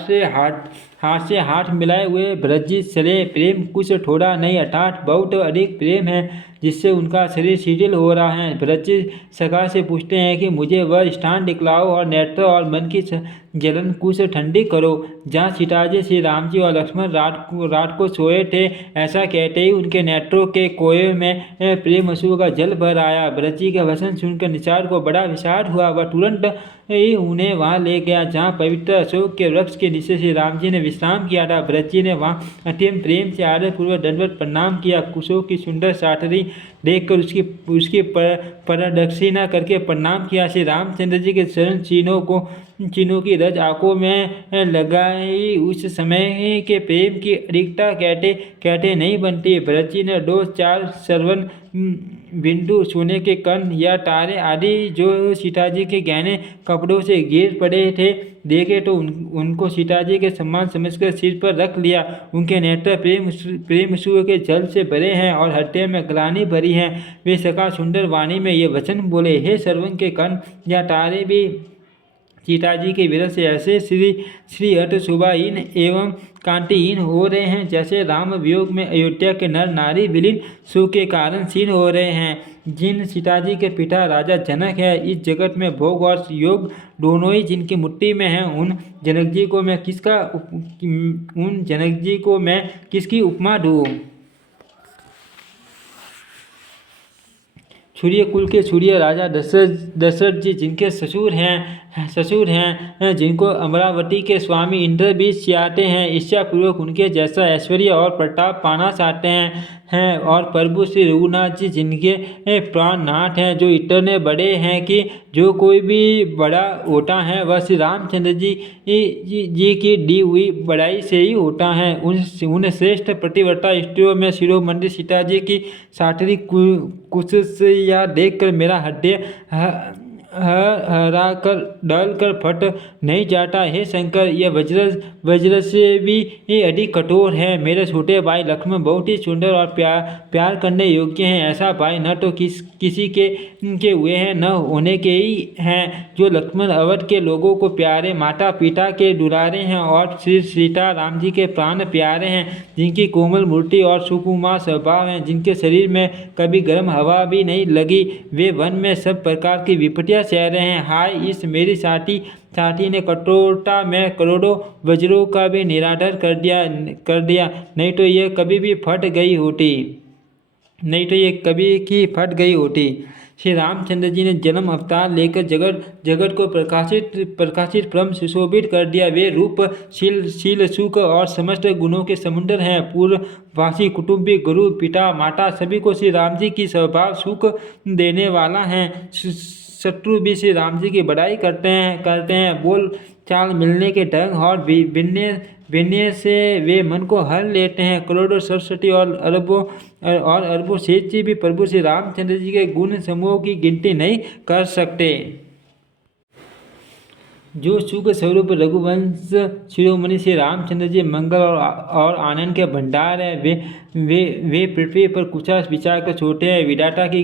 से हाथ मिलाए हुए भरत जी चले। प्रेम कुछ थोड़ा नहीं अर्थात बहुत अधिक प्रेम है जिससे उनका शरीर शिथिल हो रहा है। भरत जी सका से पूछते हैं कि मुझे वह स्थान दिखलाओ और नेत्र और मन की जलन कुछ ठंडी करो जहाँ सीताजी, श्री राम जी और लक्ष्मण रात को सोए थे। ऐसा कहते ही उनके नेत्रों के कोए में प्रेम अश्रु का जल भर आया। भरत जी का वचन सुनकर निषाद को बड़ा विषाद हुआ। वह तुरंत ही उन्हें वहाँ ले गया जहाँ पवित्र अशोक के वृक्ष के नीचे श्री राम जी ने विश्राम किया था। भरत जी ने वहाँ अत्यंत प्रेम से आदरपूर्वक दंडवत प्रणाम किया। कुशों की सुंदर साठरी देखकर उसकी प्रदक्षिणा करके प्रणाम किया। श्री रामचंद्र जी के चरण चिन्हों की रज आंखों में लगाई। उस समय के प्रेम की अधिकता कहते नहीं बनती। भरत जी ने 2-4 श्रवण बिंदु, सोने के कण या तारे आदि जो सीताजी के गहने कपड़ों से गिर पड़े थे देखे तो उनको सीताजी के सम्मान समझकर सिर पर रख लिया। उनके नेत्र प्रेम अश्रु के जल से भरे हैं और हृदय में ग्लानि भरी है। वे सका सुंदर वाणी में ये वचन बोले, हे श्रवण के कण या तारे भी सीताजी के विरह से ऐसे श्री हर्ष शोभाहीन एवं कांतिहीन हो रहे हैं जैसे राम वियोग में अयोध्या के नर नारी विलीन सुख के कारण क्षीण हो रहे हैं। जिन सीताजी के पिता राजा जनक है, इस जगत में भोग और योग दोनों ही जिनकी मुट्ठी में हैं, उन जनक जी को मैं किसकी उपमा दूँ। सूर्य कुल के सूर्य राजा दशरथ जी, जिनके ससुर हैं जिनको अमरावती के स्वामी इंद्र भी चाहते हैं, इच्छापूर्वक उनके जैसा ऐश्वर्य और प्रताप पाना चाहते हैं और प्रभु श्री रघुनाथ जी, जिनके प्राणनाथ हैं, जो इतने बड़े हैं कि जो कोई भी बड़ा होता है वह श्री रामचंद्र जी की दी हुई बड़ाई से ही होता है। उन श्रेष्ठ प्रतिव्रता स्त्रियों में शिरोमणि सीता जी की साटरी कुशया देखकर मेरा हृदय हरा कर डल कर फट नहीं जाता। हे शंकर, यह वज्र से भी अधिक कठोर है। मेरे छोटे भाई लक्ष्मण बहुत ही सुंदर और प्यार करने योग्य हैं। ऐसा भाई न तो किसी के हुए हैं, न होने के ही हैं। जो लक्ष्मण अवध के लोगों को प्यारे, माता पिता के दुलारे हैं और श्री सीता राम जी के प्राण प्यारे हैं, जिनकी कोमल मूर्ति और सुकुमार स्वभाव है, जिनके शरीर में कभी गर्म हवा भी नहीं लगी, वे वन में सब प्रकार की विपत्तियां सह रहे हैं। हाय, इस मेरी साथी ने कठोरता में करोड़ों वज्रों का भी निरादर कर दिया, नहीं तो ये कभी भी फट गई होती। श्री रामचंद्र जी ने जन्म अवतार लेकर जगत को प्रकाशित परम सुशोभित कर दिया। वे रूप शील सुख और समस्त गुणों के समुद्र हैं। पूर्ववासी कुटुंबी गुरु पिता माता सभी को श्री राम जी की स्वभाव सुख देने वाला है। शत्रु भी श्री राम जी की बड़ाई करते हैं। बोल चाल मिलने के ढंग और विनय से वे मन को हर लेते हैं। करोड़ों सरस्वती और अरबों शेष जी भी प्रभु श्री रामचंद्र जी के गुण समूह की गिनती नहीं कर सकते। जो सुख स्वरूप रघुवंश शिरोमणि श्री रामचंद्र जी मंगल और आनंद के भंडार है, वे पृथ्वी पर कुछा विचार कर छोटे हैं। विधाता की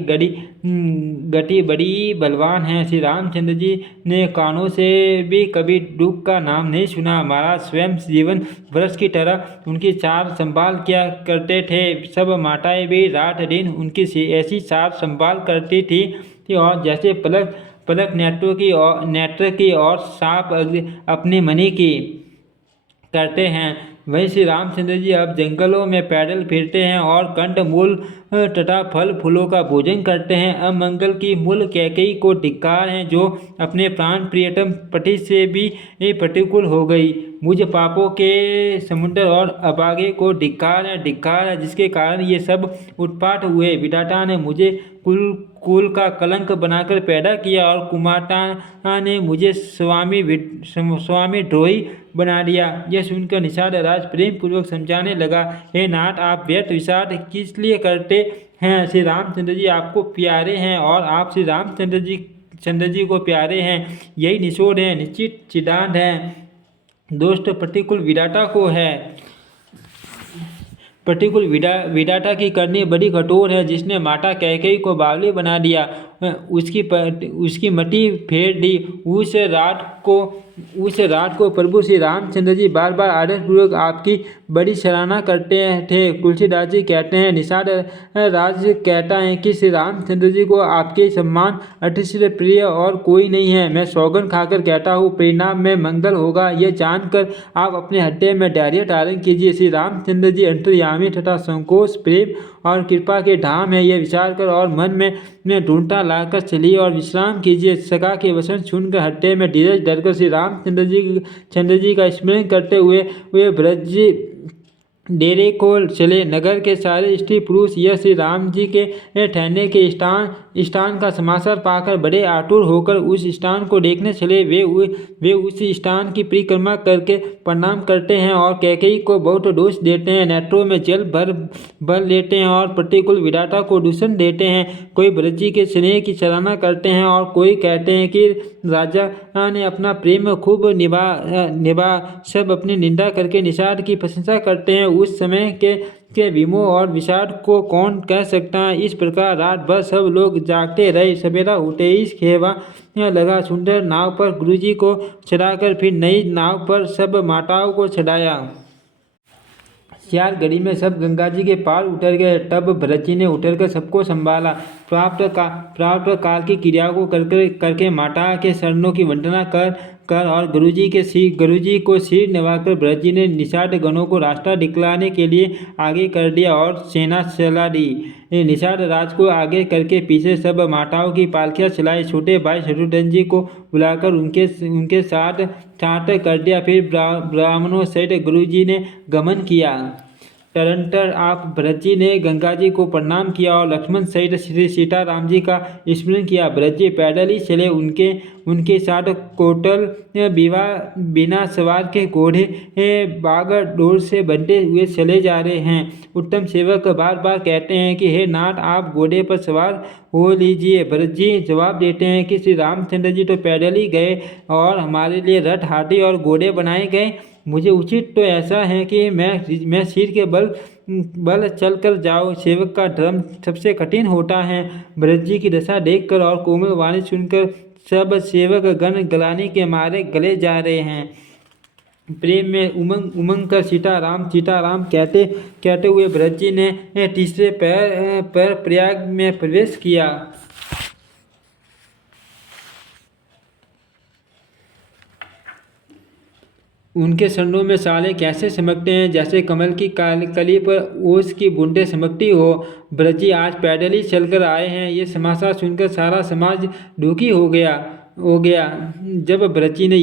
गति बड़ी बलवान है। श्री रामचंद्र जी ने कानों से भी कभी दुख का नाम नहीं सुना। महाराज स्वयं जीवन वृक्ष की तरह उनकी सार संभाल किया करते थे। सब माताएं भी रात दिन उनकी ऐसी सार संभाल करती थी और जैसे पलक नेत्र की और सांप अपने मणि की करते हैं, वहीं श्री रामचंद्र जी अब जंगलों में पैदल फिरते हैं और कंदमूल तथा फल फूलों का भोजन करते हैं। अब मंगल की मूल कैकेयी को धिक्कार है, जो अपने प्राण प्रियतम पति से भी प्रतिकूल हो गई। मुझ पापों के समुद्र और अभागे को धिक्कार है, जिसके कारण ये सब उत्पात हुए। विधाता ने मुझे कुल का कलंक बनाकर पैदा किया और कुमारता ने मुझे स्वामी द्रोही बना दिया। यह सुनकर निषाद राज प्रेम पूर्वक समझाने लगा, हे नाथ, आप व्यर्थ विषाद किस लिए करते हैं? श्री रामचंद्र जी आपको प्यारे हैं और आप श्री रामचंद्र जी को प्यारे हैं। यही निषोध है, निश्चित सिद्धांत है। दोस्त प्रतिकूल विधाता को है। प्रतिकूल विधाता की करनी बड़ी कठोर है। जिसने माता कैकेयी को बावली बना दिया, उसकी मति फेर दी। उस रात को प्रभु श्री रामचंद्र जी बार बार आदरपूर्वक आपकी बड़ी सराहना करते थे। तुलसीदास जी कहते हैं, निषाद राज कहता है कि श्री रामचंद्र जी को आपके सम्मान अतिशय प्रिय और कोई नहीं है। मैं सौगंध खाकर कहता हूँ, परिणाम में मंगल होगा। यह जानकर आप अपने हृदय में धैर्य धारण कीजिए। श्री रामचंद्र जी अंतर्यामी तथा संकोच, प्रेम और कृपा के धाम है। यह विचार कर और मन में ढूंढता लाकर चलिए और विश्राम कीजिए। सखा के वचन सुनकर हृदय में धीरज धरकर श्री रामचंद्र जी का स्मरण करते हुए वे ब्रज डेरे को चले। नगर के सारे स्त्री पुरुष यह श्री राम जी के ठहरने के स्थान का समाचार पाकर बड़े आतुर होकर उस स्थान को देखने चले। वे उस स्थान की परिक्रमा करके प्रणाम करते हैं और कैकेयी को बहुत दोष देते हैं। नेत्रों में जल भर लेते हैं और प्रतिकूल विधाता को दूषण देते हैं। कोई ब्रजी के स्नेह की सराहना करते हैं और कोई कहते हैं कि राजा ने अपना प्रेम खूब निभा। सब अपनी निंदा करके निषाद की प्रशंसा करते हैं। उस समय के विमोह और विषाद को कौन कह सकता है। इस प्रकार रात भर सब लोग जागते रहे। सवेरा होते ही खेवा लगा। सुंदर नाव पर गुरुजी को चढ़ाकर फिर नई नाव पर सब माताओं को चढ़ाया। 4 घड़ी में सब गंगा जी के पार उतर गए। तब भरत जी ने उतरकर सबको संभाला। प्राप्त काल की क्रिया को करके माता के शरणों की वंदना कर और गुरुजी को सिर नवाकर भरत जी ने निषाद गणों को रास्ता दिखलाने के लिए आगे कर दिया और सेना चला दी। निषाद राज को आगे करके पीछे सब माताओं की पालकियां चलाई। छोटे भाई शत्रुघ्न जी को बुलाकर उनके साथ कर दिया। फिर ब्राह्मणों सहित गुरुजी ने गमन किया। तदनंतर आप भरत जी ने गंगा जी को प्रणाम किया और लक्ष्मण सहित श्री सीताराम जी का स्मरण किया। भरत जी पैदल ही चले। उनके साथ कोटल बिना सवार के घोड़े बागडोर से बंधे हुए चले जा रहे हैं। उत्तम सेवक बार बार कहते हैं कि हे नाथ, आप घोड़े पर सवार हो लीजिए। भरत जी जवाब देते हैं कि श्री रामचंद्र जी तो पैदल ही गए और हमारे लिए रथ, हाथी और घोड़े बनाए गए। मुझे उचित तो ऐसा है कि मैं सिर के बल चल कर जाऊँ। सेवक का धर्म सबसे कठिन होता है। भरत जी की दशा देखकर और कोमल वाणी सुनकर सब सेवक गण गलानी के मारे गले जा रहे हैं। प्रेम में उमंग कर सीताराम कहते हुए भरत जी ने तीसरे पैर प्रयाग में प्रवेश किया। उनके चरणों में साले कैसे चमकते हैं, जैसे कमल की कली पर ओस की बूंदें चमकती हो। भरत जी आज पैदल ही चलकर आए हैं। ये समाचार सुनकर सारा समाज दुखी हो गया। जब भरत जी ने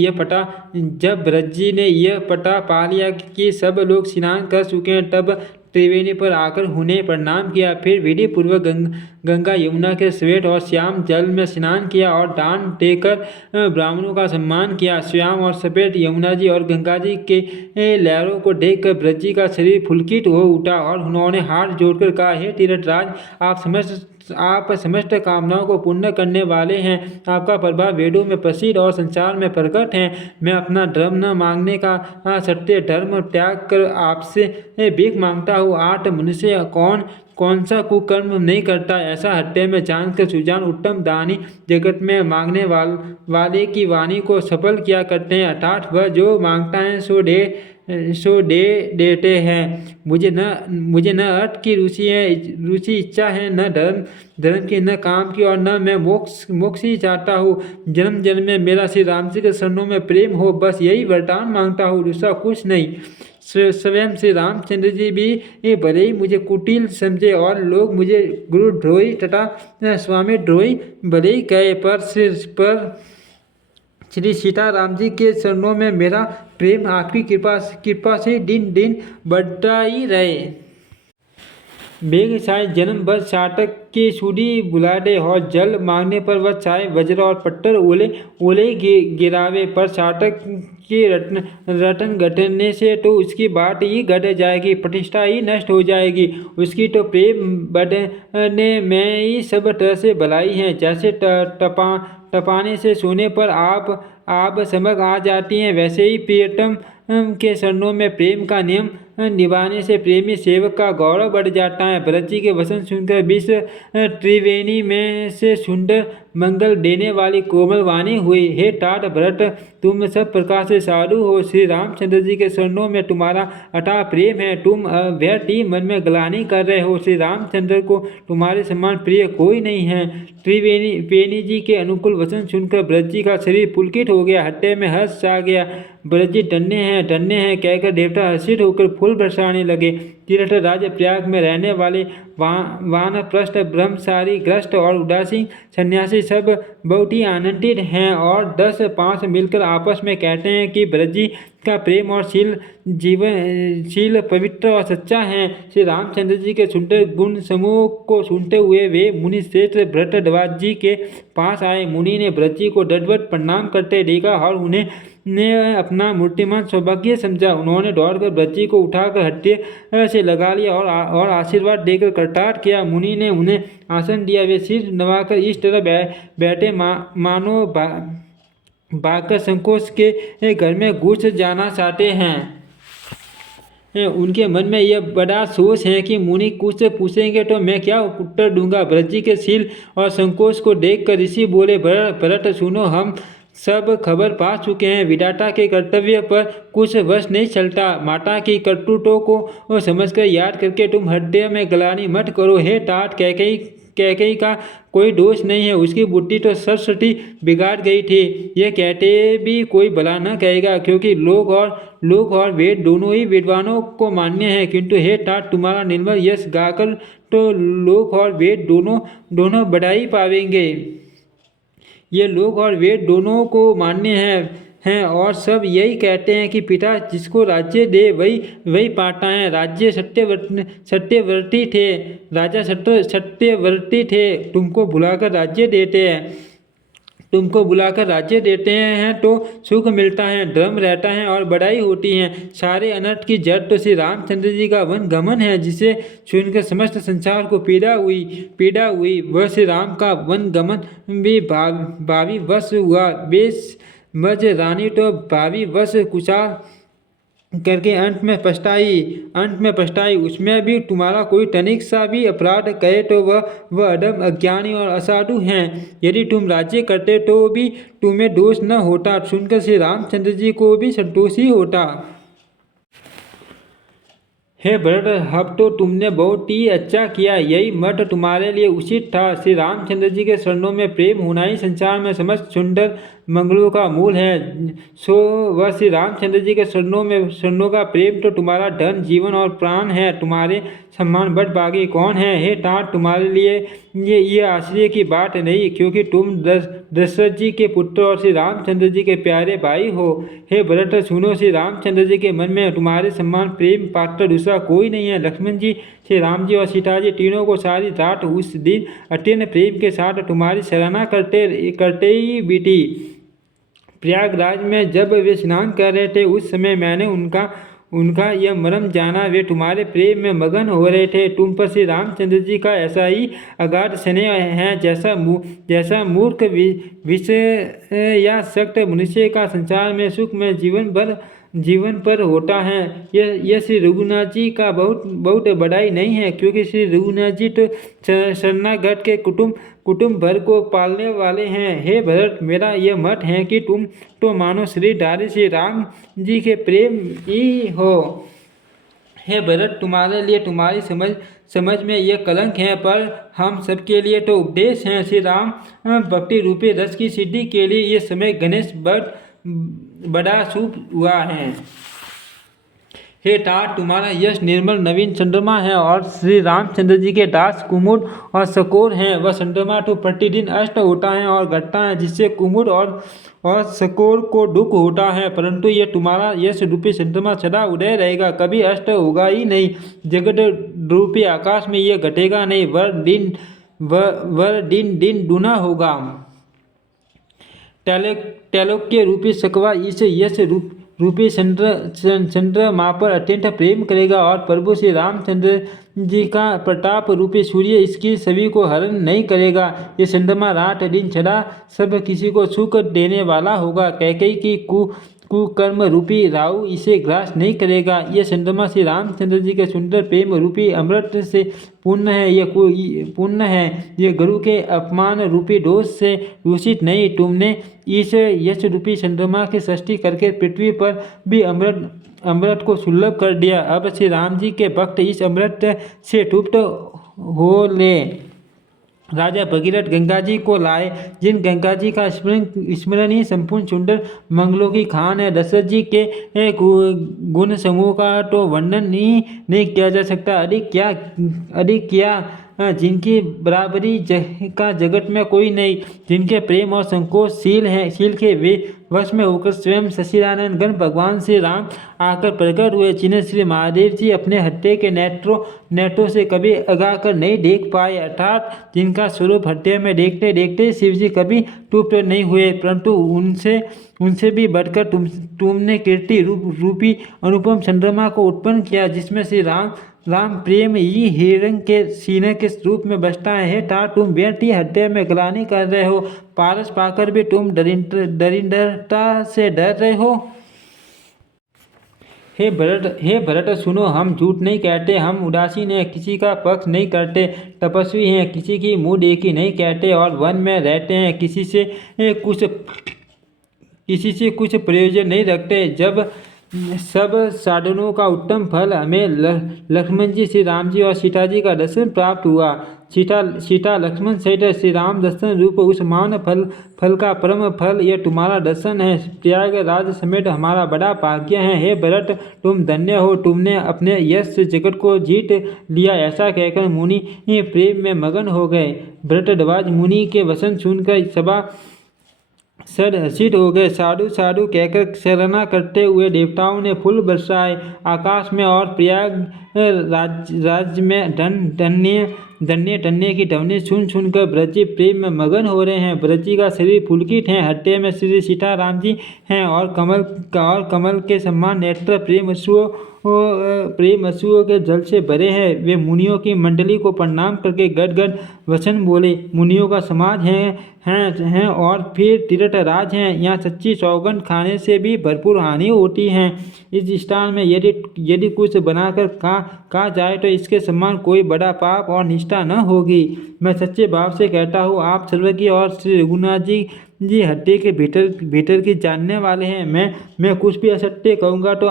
यह पता पा लिया कि सब लोग स्नान कर चुके हैं, तब त्रिवेणी पर आकर उन्हें प्रणाम किया। फिर विधि पूर्वक गंगा यमुना के श्वेत और श्याम जल में स्नान किया और दान देकर ब्राह्मणों का सम्मान किया। श्याम और सफेद यमुना जी और गंगा जी के लहरों को देखकर भरत जी का शरीर पुलकित हो उठा और उन्होंने हाथ जोड़कर कहा, हे तीर्थराज, आप समस्त कामनाओं को पूर्ण करने वाले हैं। आपका प्रभाव वेदों में प्रसिद्ध और संसार में प्रकट है। मैं अपना धर्म न मांगने का सत्य धर्म त्याग कर आपसे भीख मांगता हूँ। 8 मनुष्य कौन सा कुकर्म नहीं करता। ऐसा हत्या में जानकर सुजान उत्तम दानी जगत में मांगने वाले की वाणी को सफल किया करते हैं। अर्थात वह जो मांगता है सो दे देते हैं। मुझे न अर्थ की रुचि इच्छा है, न धर्म की, न काम की, और न मैं मोक्ष ही चाहता हूँ। जन्म जन्म में मेरा श्री राम जी के शरणों में प्रेम हो, बस यही वरदान मांगता हूँ, दूसरा कुछ नहीं। स्वयं श्री रामचंद्र जी भी भले ही मुझे कुटिल समझे और लोग मुझे गुरुद्रोही तथा स्वामी द्रोही भले ही कहे, पर श्री सीताराम जी के चरणों में मेरा प्रेम आपकी कृपा से दिन दिन बढ़ता ही रहे। मेघ चाहे जन्म भर चाटक की सूढ़ी बुला दे और जल मांगने पर वह चाहे वज्र और पत्थर ओले गिरावे, पर चाटक के रटन घटने से तो उसकी बात ही घट जाएगी, प्रतिष्ठा ही नष्ट हो जाएगी। उसकी तो प्रेम बढ़ने में ही सब तरह से भलाई है। जैसे टपाने से सोने पर आप समझ आ जाती हैं, वैसे ही प्रियतम के चरणों में प्रेम का नियम निभाने से प्रेमी सेवक का गौरव बढ़ जाता है। भरत जी के वचन सुनकर विश्व त्रिवेणी में से सुंदर मंगल देने वाली कोमल वाणी हुई, हे तात भरत, तुम सब प्रकार से साधु हो। श्री रामचंद्र जी के चरणों में तुम्हारा अथाह प्रेम है। तुम व्यर्थ ही मन में ग्लानि कर रहे हो। श्री रामचंद्र को तुम्हारे समान प्रिय कोई नहीं है। त्रिवेणी जी के अनुकूल वचन सुनकर भरत जी का शरीर पुलकित हो गया, हृदय में हर्ष छा गया। भरत जी धन्य हैं कहकर देवता हर्षित होकर फूल बरसाने लगे। तीर्थ राज्य प्रयाग में रहने वाले वानप्रस्थ, ब्रह्मचारी, ग्रस्त और उदासीन सन्यासी सब बहुत ही आनंदित हैं और 10-5 मिलकर आपस में कहते हैं कि भरत जी का प्रेम और शील पवित्र और सच्चा है। श्री रामचंद्र जी के सुंदर गुण समूह को सुनते हुए वे मुनि श्रेष्ठ भरद्वाज जी के पास आए। मुनि ने भरत जी को दंडवत प्रणाम करते देखा और उन्हें अपना मूर्तिमान सौभाग्य समझा। उन्होंने दौड़कर भरत जी को उठाकर हृदय से लगा लिया और आशीर्वाद देकर कर्तार्थ किया। मुनि ने उन्हें आसन दिया। वे सिर नवाकर इस तरह बैठे मानो भागकर संकोच के घर में घुस जाना चाहते हैं। उनके मन में यह बड़ा सोच है कि मुनि कुछ पूछेंगे तो मैं क्या उत्तर दूंगा। भरत जी के शील और संकोच को देखकर ऋषि बोले, भरत सुनो, हम सब खबर पा चुके हैं। विधाता के कर्तव्य पर कुछ वश नहीं चलता। माता की करतूतों को समझकर याद करके तुम हृदय में ग्लानि मत करो। हे तात, कैकेयी का कोई दोष नहीं है, उसकी बुद्धि तो सरस्वती बिगाड़ गई थी। यह कहते भी कोई भला न कहेगा, क्योंकि लोक और वेद दोनों ही विद्वानों को मान्य है। किंतु हे तात, तुम्हारा निर्मल यश गाकर तो लोक और वेद दोनों बढ़ाई पावेंगे। ये लोक और वेद दोनों को मान्य हैं और सब यही कहते हैं कि पिता जिसको राज्य दे वही पाता है। राज्य सत्यवर्ती थे, राजा सत्यवर्ती थे, तुमको बुलाकर राज्य देते हैं तो सुख मिलता है, धर्म रहता है और बड़ाई होती है। सारे अनर्थ की जड़ तो श्री रामचंद्र जी का वन गमन है, जिसे सुनकर समस्त संसार को पीड़ा हुई। वह श्री राम का वन गमन भी भावी वश हुआ। बेश मज रानी तो भावी वश कुचाल करके अंत में पछताई। उसमें भी तुम्हारा कोई तनिक सा भी अपराध करे तो वह अधम, अज्ञानी और असाधु हैं। यदि तुम राज्य करते तो भी तुम्हें दोष न होता, सुनकर श्री रामचंद्र जी को भी संतोष ही होता। हे भरत, अब तो तुमने बहुत ही अच्छा किया, यही मत तुम्हारे लिए उचित था। श्री रामचंद्र जी के शरणों में प्रेम होना ही संसार में समस्त सुंदर मंगलों का मूल है। सो वह श्री रामचंद्र जी के शरणों का प्रेम तो तुम्हारा धन, जीवन और प्राण है। तुम्हारे सम्मान बड़ भागी कौन है? हे तात, तुम्हारे लिए ये आश्चर्य की बात नहीं, क्योंकि तुम दशरथ जी के पुत्र और श्री रामचंद्र जी के प्यारे भाई हो। हे भरत, सुनो, श्री रामचंद्र जी के मन में तुम्हारे सम्मान प्रेम पात्र दूसरा कोई नहीं है। लक्ष्मण जी, श्री राम जी और सीता जी तीनों को सारी रात उस दिन अत्यंत प्रेम के साथ तुम्हारी सराहना करते ही बीती। प्रयागराज में जब वे स्नान कर रहे थे, उस समय मैंने उनका यह मर्म जाना। वे तुम्हारे प्रेम में मगन हो रहे थे। तुम पर श्री रामचंद्र जी का ऐसा ही अगाध स्नेह है जैसा मूर्ख विषयासक्त मनुष्य का संसार में सुख में जीवन पर होता है। यह श्री रघुनाथ जी का बहुत बड़ाई नहीं है, क्योंकि श्री रघुनाथ जी तो शरणागत के कुटुंब भर को पालने वाले हैं। हे भरत, मेरा यह मत है कि तुम तो मानो श्रीधारी श्री राम जी के प्रेम ही हो। हे भरत, तुम्हारे लिए तुम्हारी समझ में यह कलंक है, पर हम सबके लिए तो उपदेश है। श्री राम भक्ति रूपी रस की सिद्धि के लिए ये समय गणेश बड़ा शुभ हुआ है। हे तात, तुम्हारा यश निर्मल नवीन चंद्रमा है और श्री रामचंद्र जी के दास कुमुद और सकोर हैं। वह चंद्रमा तो प्रतिदिन अस्त होता है और घटता है, जिससे कुमुद और सकोर को दुख होता है, परंतु यह तुम्हारा यश रूपी चंद्रमा सदा उदय रहेगा, कभी अस्त होगा ही नहीं। जगत रूपी आकाश में यह घटेगा नहीं, वर दिन दुना होगा। त्रैलोक्य रूपी सकवा इस यश रूपी चंद्रमा पर अत्यंत प्रेम करेगा और प्रभु श्री रामचंद्र जी का प्रताप रूपी सूर्य इसकी छवि को हरण नहीं करेगा। ये चंद्रमा रात दिन सदा सब किसी को सुख देने वाला होगा। कैकेयी की कुकर्म रूपी राहु इसे ग्रास नहीं करेगा। यह चंद्रमा श्री रामचंद्र जी के सुंदर प्रेम रूपी अमृत से पूर्ण है। यह गुरु के अपमान रूपी दोष से दूषित नहीं। तुमने इस यश रूपी चंद्रमा की सृष्टि करके पृथ्वी पर भी अमृत को सुलभ कर दिया। अब श्री राम जी के भक्त इस अमृत से तृप्त हो ले। राजा भगीरथ गंगा जी को लाए, जिन गंगा जी का स्मरण ही संपूर्ण सुंदर मंगलों की खान है। दशरथ जी के गुण समूह का तो वर्णन ही नहीं किया जा सकता। अधिक क्या जिनकी बराबरी का जगत में कोई नहीं, जिनके प्रेम और संकोच शील के वे वश में होकर स्वयं सच्चिदानंद घन भगवान श्री राम आकर प्रकट हुए, जिन्हें श्री महादेव जी अपने हत्थे के नेत्रों से कभी अगा कर नहीं देख पाए, अर्थात जिनका स्वरूप हत्थे में देखते देखते शिव जी कभी तृप्त नहीं हुए, परंतु उनसे भी बढ़कर तुमने कीर्ति रूपी अनुपम चंद्रमा को उत्पन्न किया, जिसमें श्री राम प्रेम ही हिरण्य के सीने के रूप में बसता है। हे तात, तुम व्यर्थ ही हत्या में ग्लानि कर रहे हो, पारस पाकर भी तुम दरिद्रता से डर रहे हो। हे भरत, सुनो, हम झूठ नहीं कहते, हम उदासीन हैं, किसी का पक्ष नहीं करते, तपस्वी हैं, किसी की मुँह देखी नहीं कहते और वन में रहते हैं, किसी से कुछ प्रयोजन नहीं रखते। जब सब साधनों का उत्तम फल हमें लक्ष्मण जी, श्री राम जी और सीता जी का दर्शन प्राप्त हुआ, सीता लक्ष्मण सहित श्री राम दर्शन रूप उस मान फल का परम फल यह तुम्हारा दर्शन है। प्रयागराज समेत हमारा बड़ा भाग्य है। हे भरत, तुम धन्य हो, तुमने अपने यश से जगत को जीत लिया। ऐसा कहकर मुनि प्रेम में मगन हो गए। भरद्वाज मुनि के वचन सुनकर सभा सद हर्षित हो गए। साधु साधु कहकर सराहना करते हुए देवताओं ने फूल बरसाए आकाश में और प्रयाग राज्य में धन्य की ध्वनि सुनकर ब्रजी प्रेम में मगन हो रहे हैं। ब्रजी का शरीर पुलकित है, हृदय में श्री सीताराम जी हैं और कमल के समान नेत्र प्रेम अश्रुओं के जल से भरे हैं। वे मुनियों की मंडली को प्रणाम करके गदगद वचन बोले। मुनियों का समाज हैं और फिर तीर्थराज हैं। यहाँ सच्ची सौगंध खाने से भी भरपूर हानि होती है। इस स्थान में यदि कुछ बनाकर कहा जाए तो इसके समान कोई बड़ा पाप और निष्ठा न होगी। मैं सच्चे भाव से कहता हूँ, आप सर्वज्ञ और श्री रघुनाथ जी हृदय के भीतर की जानने वाले हैं। मैं कुछ भी असत्य कहूँगा तो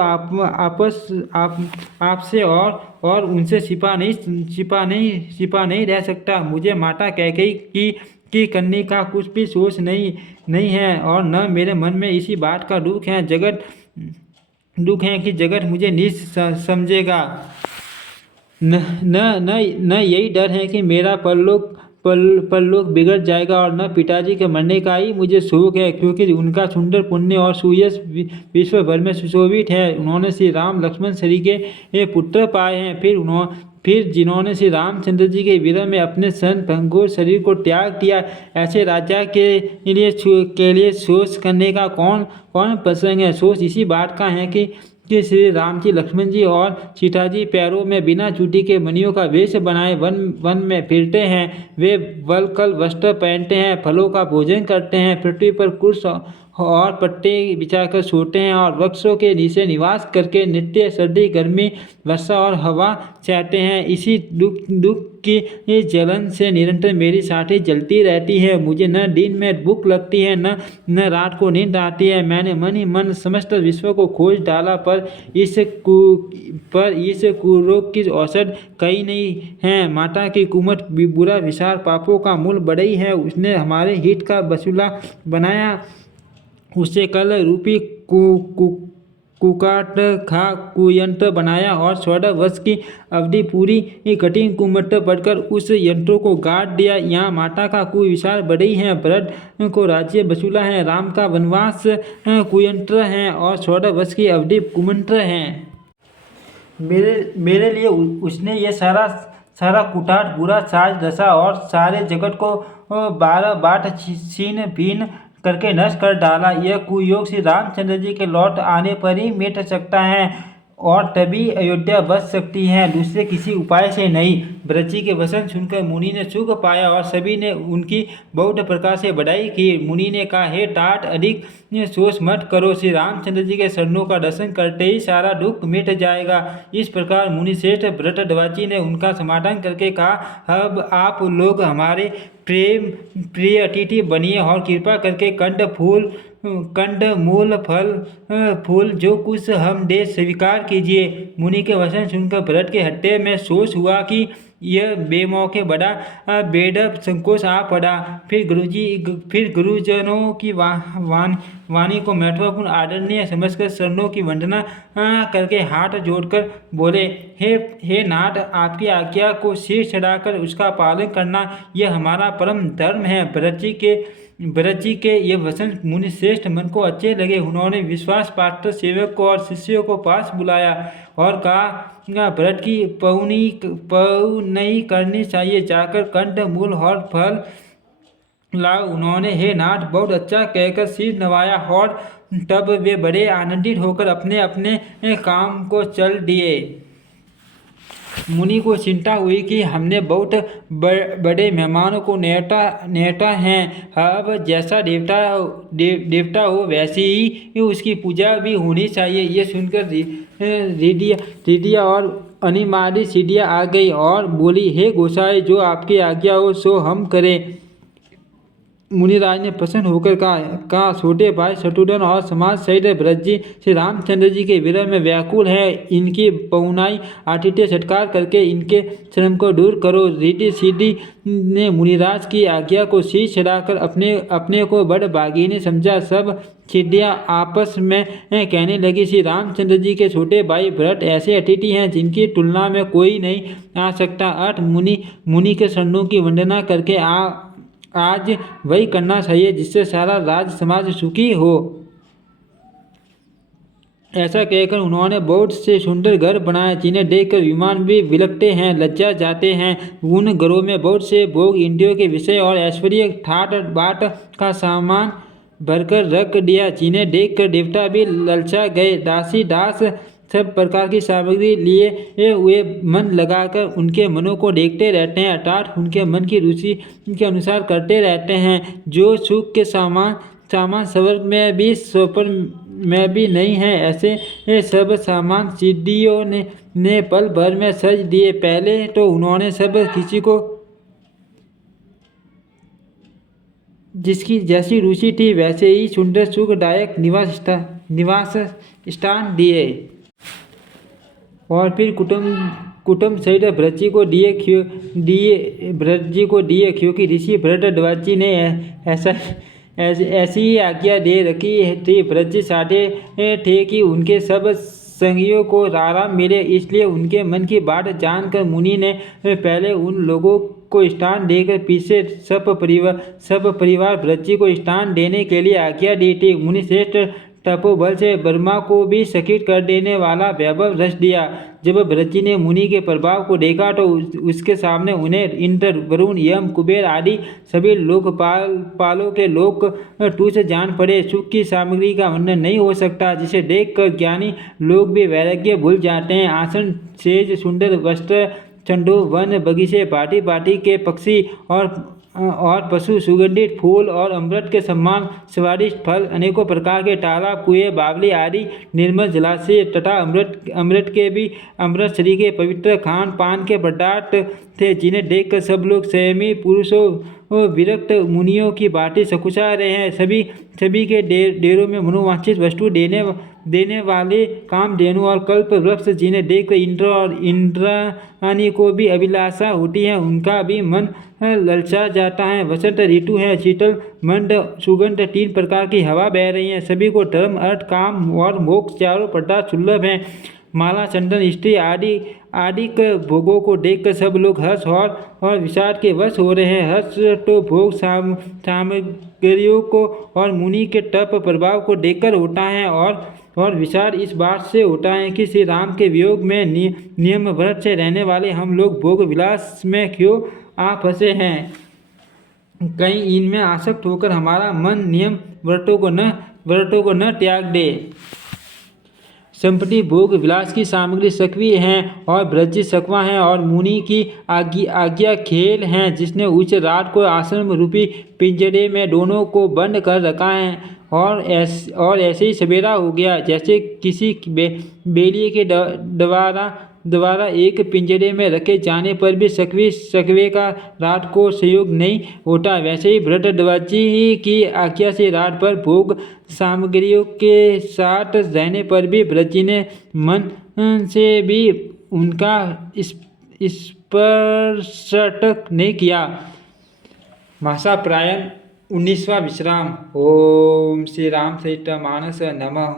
आपसे और उनसे छिपा नहीं रह सकता। मुझे माता कैकेयी की करने का कुछ भी सोच नहीं है और न मेरे मन में इसी बात का दुख है कि जगत मुझे नीच समझेगा। न यही डर है कि मेरा परलोक बिगड़ जाएगा और न पिताजी के मरने का ही मुझे शोक है, क्योंकि उनका सुंदर पुण्य और सुयश विश्व भर में सुशोभित है। उन्होंने श्री राम लक्ष्मण श्री के पुत्र पाए हैं। फिर जिन्होंने श्री रामचंद्र जी के विरह में अपने सन भंगुर शरीर को त्याग दिया, ऐसे राजा के लिए शोक करने का कौन प्रसंग है। शोक इसी बात का है कि श्री राम जी, लक्ष्मण जी और सीता जी पैरों में बिना चूटी के मणियों का वेश बनाए वन में फिरते हैं। वे वलकल वस्त्र पहनते हैं, फलों का भोजन करते हैं, पृथ्वी पर कुश और पत्ते बिछाकर सोते हैं और वृक्षों के नीचे निवास करके नित्य सर्दी गर्मी वर्षा और हवा चाहते हैं। इसी दुख की जलन से निरंतर मेरी छाती जलती रहती है। मुझे न दिन में भूख लगती है न रात को नींद आती है। मैंने मन ही मन समस्त विश्व को खोज डाला, पर इस कुरोग की औषध कहीं नहीं है। माता की कुमत बुरा विचार पापों का मूल बढ़ई है। उसने हमारे हित का वसूला बनाया, उससे कल रूपी कुकाट खा कुयंत्र बनाया और 14 वर्ष की अवधि पूरी कठिन कुमत पढ़कर उस यंत्रों को गाड़ दिया। यहाँ माता का कुविचार बढ़ई है, भरत को राज्य वसूला है, राम का वनवास कुयंत्र है और 14 वर्ष की अवधि कुमंत्र है। मेरे लिए उसने ये सारा कुठाट बुरा साज रचा और सारे जगत को 12 बाट छीन भीन करके नष्ट कर डाला। यह कुयोग श्री रामचंद्र जी के लौट आने पर ही मिट सकता है और तभी अयोध्या बच सकती है, दूसरे किसी उपाय से नहीं। ब्रजी के वचन सुनकर मुनि ने सुख पाया और सभी ने उनकी बहुत प्रकार से बड़ाई की। मुनि ने कहा, हे तात, अधिक सोच मत करो, श्री रामचंद्र जी के चरणों का दर्शन करते ही सारा दुख मिट जाएगा। इस प्रकार मुनि श्रेष्ठ भरद्वाजी ने उनका समाधान करके कहा, अब आप लोग हमारे प्रिय अतिथि बनिए और कृपा करके कंद मूल फूल जो कुछ हम दे स्वीकार कीजिए। मुनि के वचन सुनकर भरत के हृदय में सोच हुआ कि यह बेमौके बड़ा बेडब संकोच आ पड़ा। फिर गुरुजनों की वाणी को महत्वपूर्ण आदरणीय समझकर चरणों की वंदना करके हाथ जोड़कर बोले, हे नाथ, आपकी आज्ञा को सिर चढ़ाकर उसका पालन करना यह हमारा परम धर्म है। भरत जी के ये वचन मुनि श्रेष्ठ मन को अच्छे लगे। उन्होंने विश्वास पात्र सेवक को और शिष्यों को पास बुलाया और कहा, भरत की पौनई करनी चाहिए, जाकर कंद मूल और फल लाओ। उन्होंने हे नाथ बहुत अच्छा कहकर सिर नवाया और तब वे बड़े आनंदित होकर अपने अपने काम को चल दिए। मुनि को चिंता हुई कि हमने बहुत बड़े मेहमानों को नेता है। अब जैसा देवता हो वैसे ही उसकी पूजा भी होनी चाहिए। ये सुनकर रिदिया और अनिमादी सीढ़ियाँ आ गई और बोली, हे गोसाई, जो आपकी आज्ञा हो सो हम करें। मुनिराज ने प्रसन्न होकर कहा छोटे भाई शत्रुघ्न और समाज सहित भरत जी श्री रामचंद्र जी के विरह में व्याकुल है। इनकी पहुनाई आतिथ्य सत्कार करके इनके श्रम को दूर करो। रिद्धि सिद्धि ने मुनिराज की आज्ञा को शीश चढ़ाकर अपने को बड़ भागिनी समझा। सब सिद्धियाँ आपस में कहने लगी, श्री रामचंद्र जी के छोटे भाई भरत ऐसे अतिथि हैं जिनकी तुलना में कोई नहीं आ सकता। अठ मुनि के चरणों की वंदना करके आज वही करना चाहिए जिससे सारा राज समाज सुखी हो। ऐसा कहकर उन्होंने बहुत से सुंदर घर बनाए जिन्हें देखकर विमान भी विलकते हैं, लज्जा जाते हैं। उन घरों में बहुत से भोग इंद्रियों के विषय और ऐश्वर्य ठाट बाट का सामान भरकर रख दिया जिन्हें देखकर देवता भी ललचा गए। दासी दास सब प्रकार की सामग्री लिए हुए मन लगाकर उनके मनों को देखते रहते हैं, अर्थात उनके मन की रुचि के अनुसार करते रहते हैं। जो सुख के सामान स्वर्ग में भी स्वप्न में भी नहीं है, ऐसे सब सामान सिद्धियों ने पल भर में सज दिए। पहले तो उन्होंने सब किसी को जिसकी जैसी रुचि थी वैसे ही सुंदर सुखदायक निवास स्थान दिए और फिर कुटुंब सहित भरत जी को दिए क्योंकि ऋषि भरद्वाज जी ने ऐसी ही आज्ञा दे रखी थी। भरत जी चाहते थे कि उनके सब संगियों को आराम मिले, इसलिए उनके मन की बात जानकर मुनि ने पहले उन लोगों को स्थान देकर पीछे सब परिवार भरत जी को स्थान देने के लिए आज्ञा दी थी। मुनि श्रेष्ठ तपोबल से ब्रह्मा को भी चकित कर देने वाला वैभव रच दिया। जब भरत जी ने मुनि के प्रभाव को देखा तो उसके सामने उन्हें इंद्र, वरुण, यम, कुबेर आदि सभी लोकपालों के लोक तुच्छ जान पड़े। सुख की सामग्री का वर्णन नहीं हो सकता, जिसे देखकर ज्ञानी लोग भी वैराग्य भूल जाते हैं। आसन, सेज, सुंदर वस्त्र, चंडो, वन, बगीचे, भांति के पक्षी और पशु, सुगंधित फूल और अमृत के समान स्वादिष्ट फल, अनेकों प्रकार के तालाब, कुएं, बावली आदि निर्मल जलाशय तथा अमृत शरीर के पवित्र खान पान के पदार्थ थे, जिन्हें देखकर सब लोग संयमी पुरुषों विरक्त मुनियों की बातें सकुचा रहे हैं। सभी के डेरों में मनोवांछित वस्तु देने वाले कामधेनु और कल्प वृक्ष, जिन्हें देखकर इंद्र और इंद्राणी को भी अभिलाषा होती है, उनका भी मन ललचा जाता है। वसंत ऋतु है, शीतल मंद सुगंध, 3 प्रकार की हवा बह रही है। सभी को धर्म, अर्थ, काम और मोक्ष चारों पदार्थ सुलभ हैं। माला, चंदन, स्त्री आदि के भोगों को देखकर सब लोग हर्ष और विषाद के वश हो रहे हैं। हर्ष तो भोग सामग्रियों को और मुनि के तप प्रभाव को देखकर होता है और विषाद इस बात से होता है कि श्री राम के वियोग में नियम व्रत से रहने वाले हम लोग भोग विलास में क्यों आ फंसे हैं। कहीं इनमें आसक्त होकर हमारा मन नियम व्रतों को न त्याग दे। संपत्ति, भोग विलास की सामग्री सकवी हैं और भरत जी सकवा हैं और मुनि की आज्ञा खेल हैं, जिसने उस रात को आश्रम रूपी पिंजरे में दोनों को बंद कर रखा है और ऐसे ही सवेरा हो गया। जैसे किसी बेलिए के द्वारा एक पिंजरे में रखे जाने पर भी सकवे का रात को संयोग नहीं होता, वैसे ही भरद्वाज जी की आज्ञा से रात भर भोग सामग्रियों के साथ रहने पर भी भरत जी ने मन से भी उनका स्पर्श नहीं किया। महासाप्रायण 19वां विश्राम। ओम श्री रामचरितमानस नमः।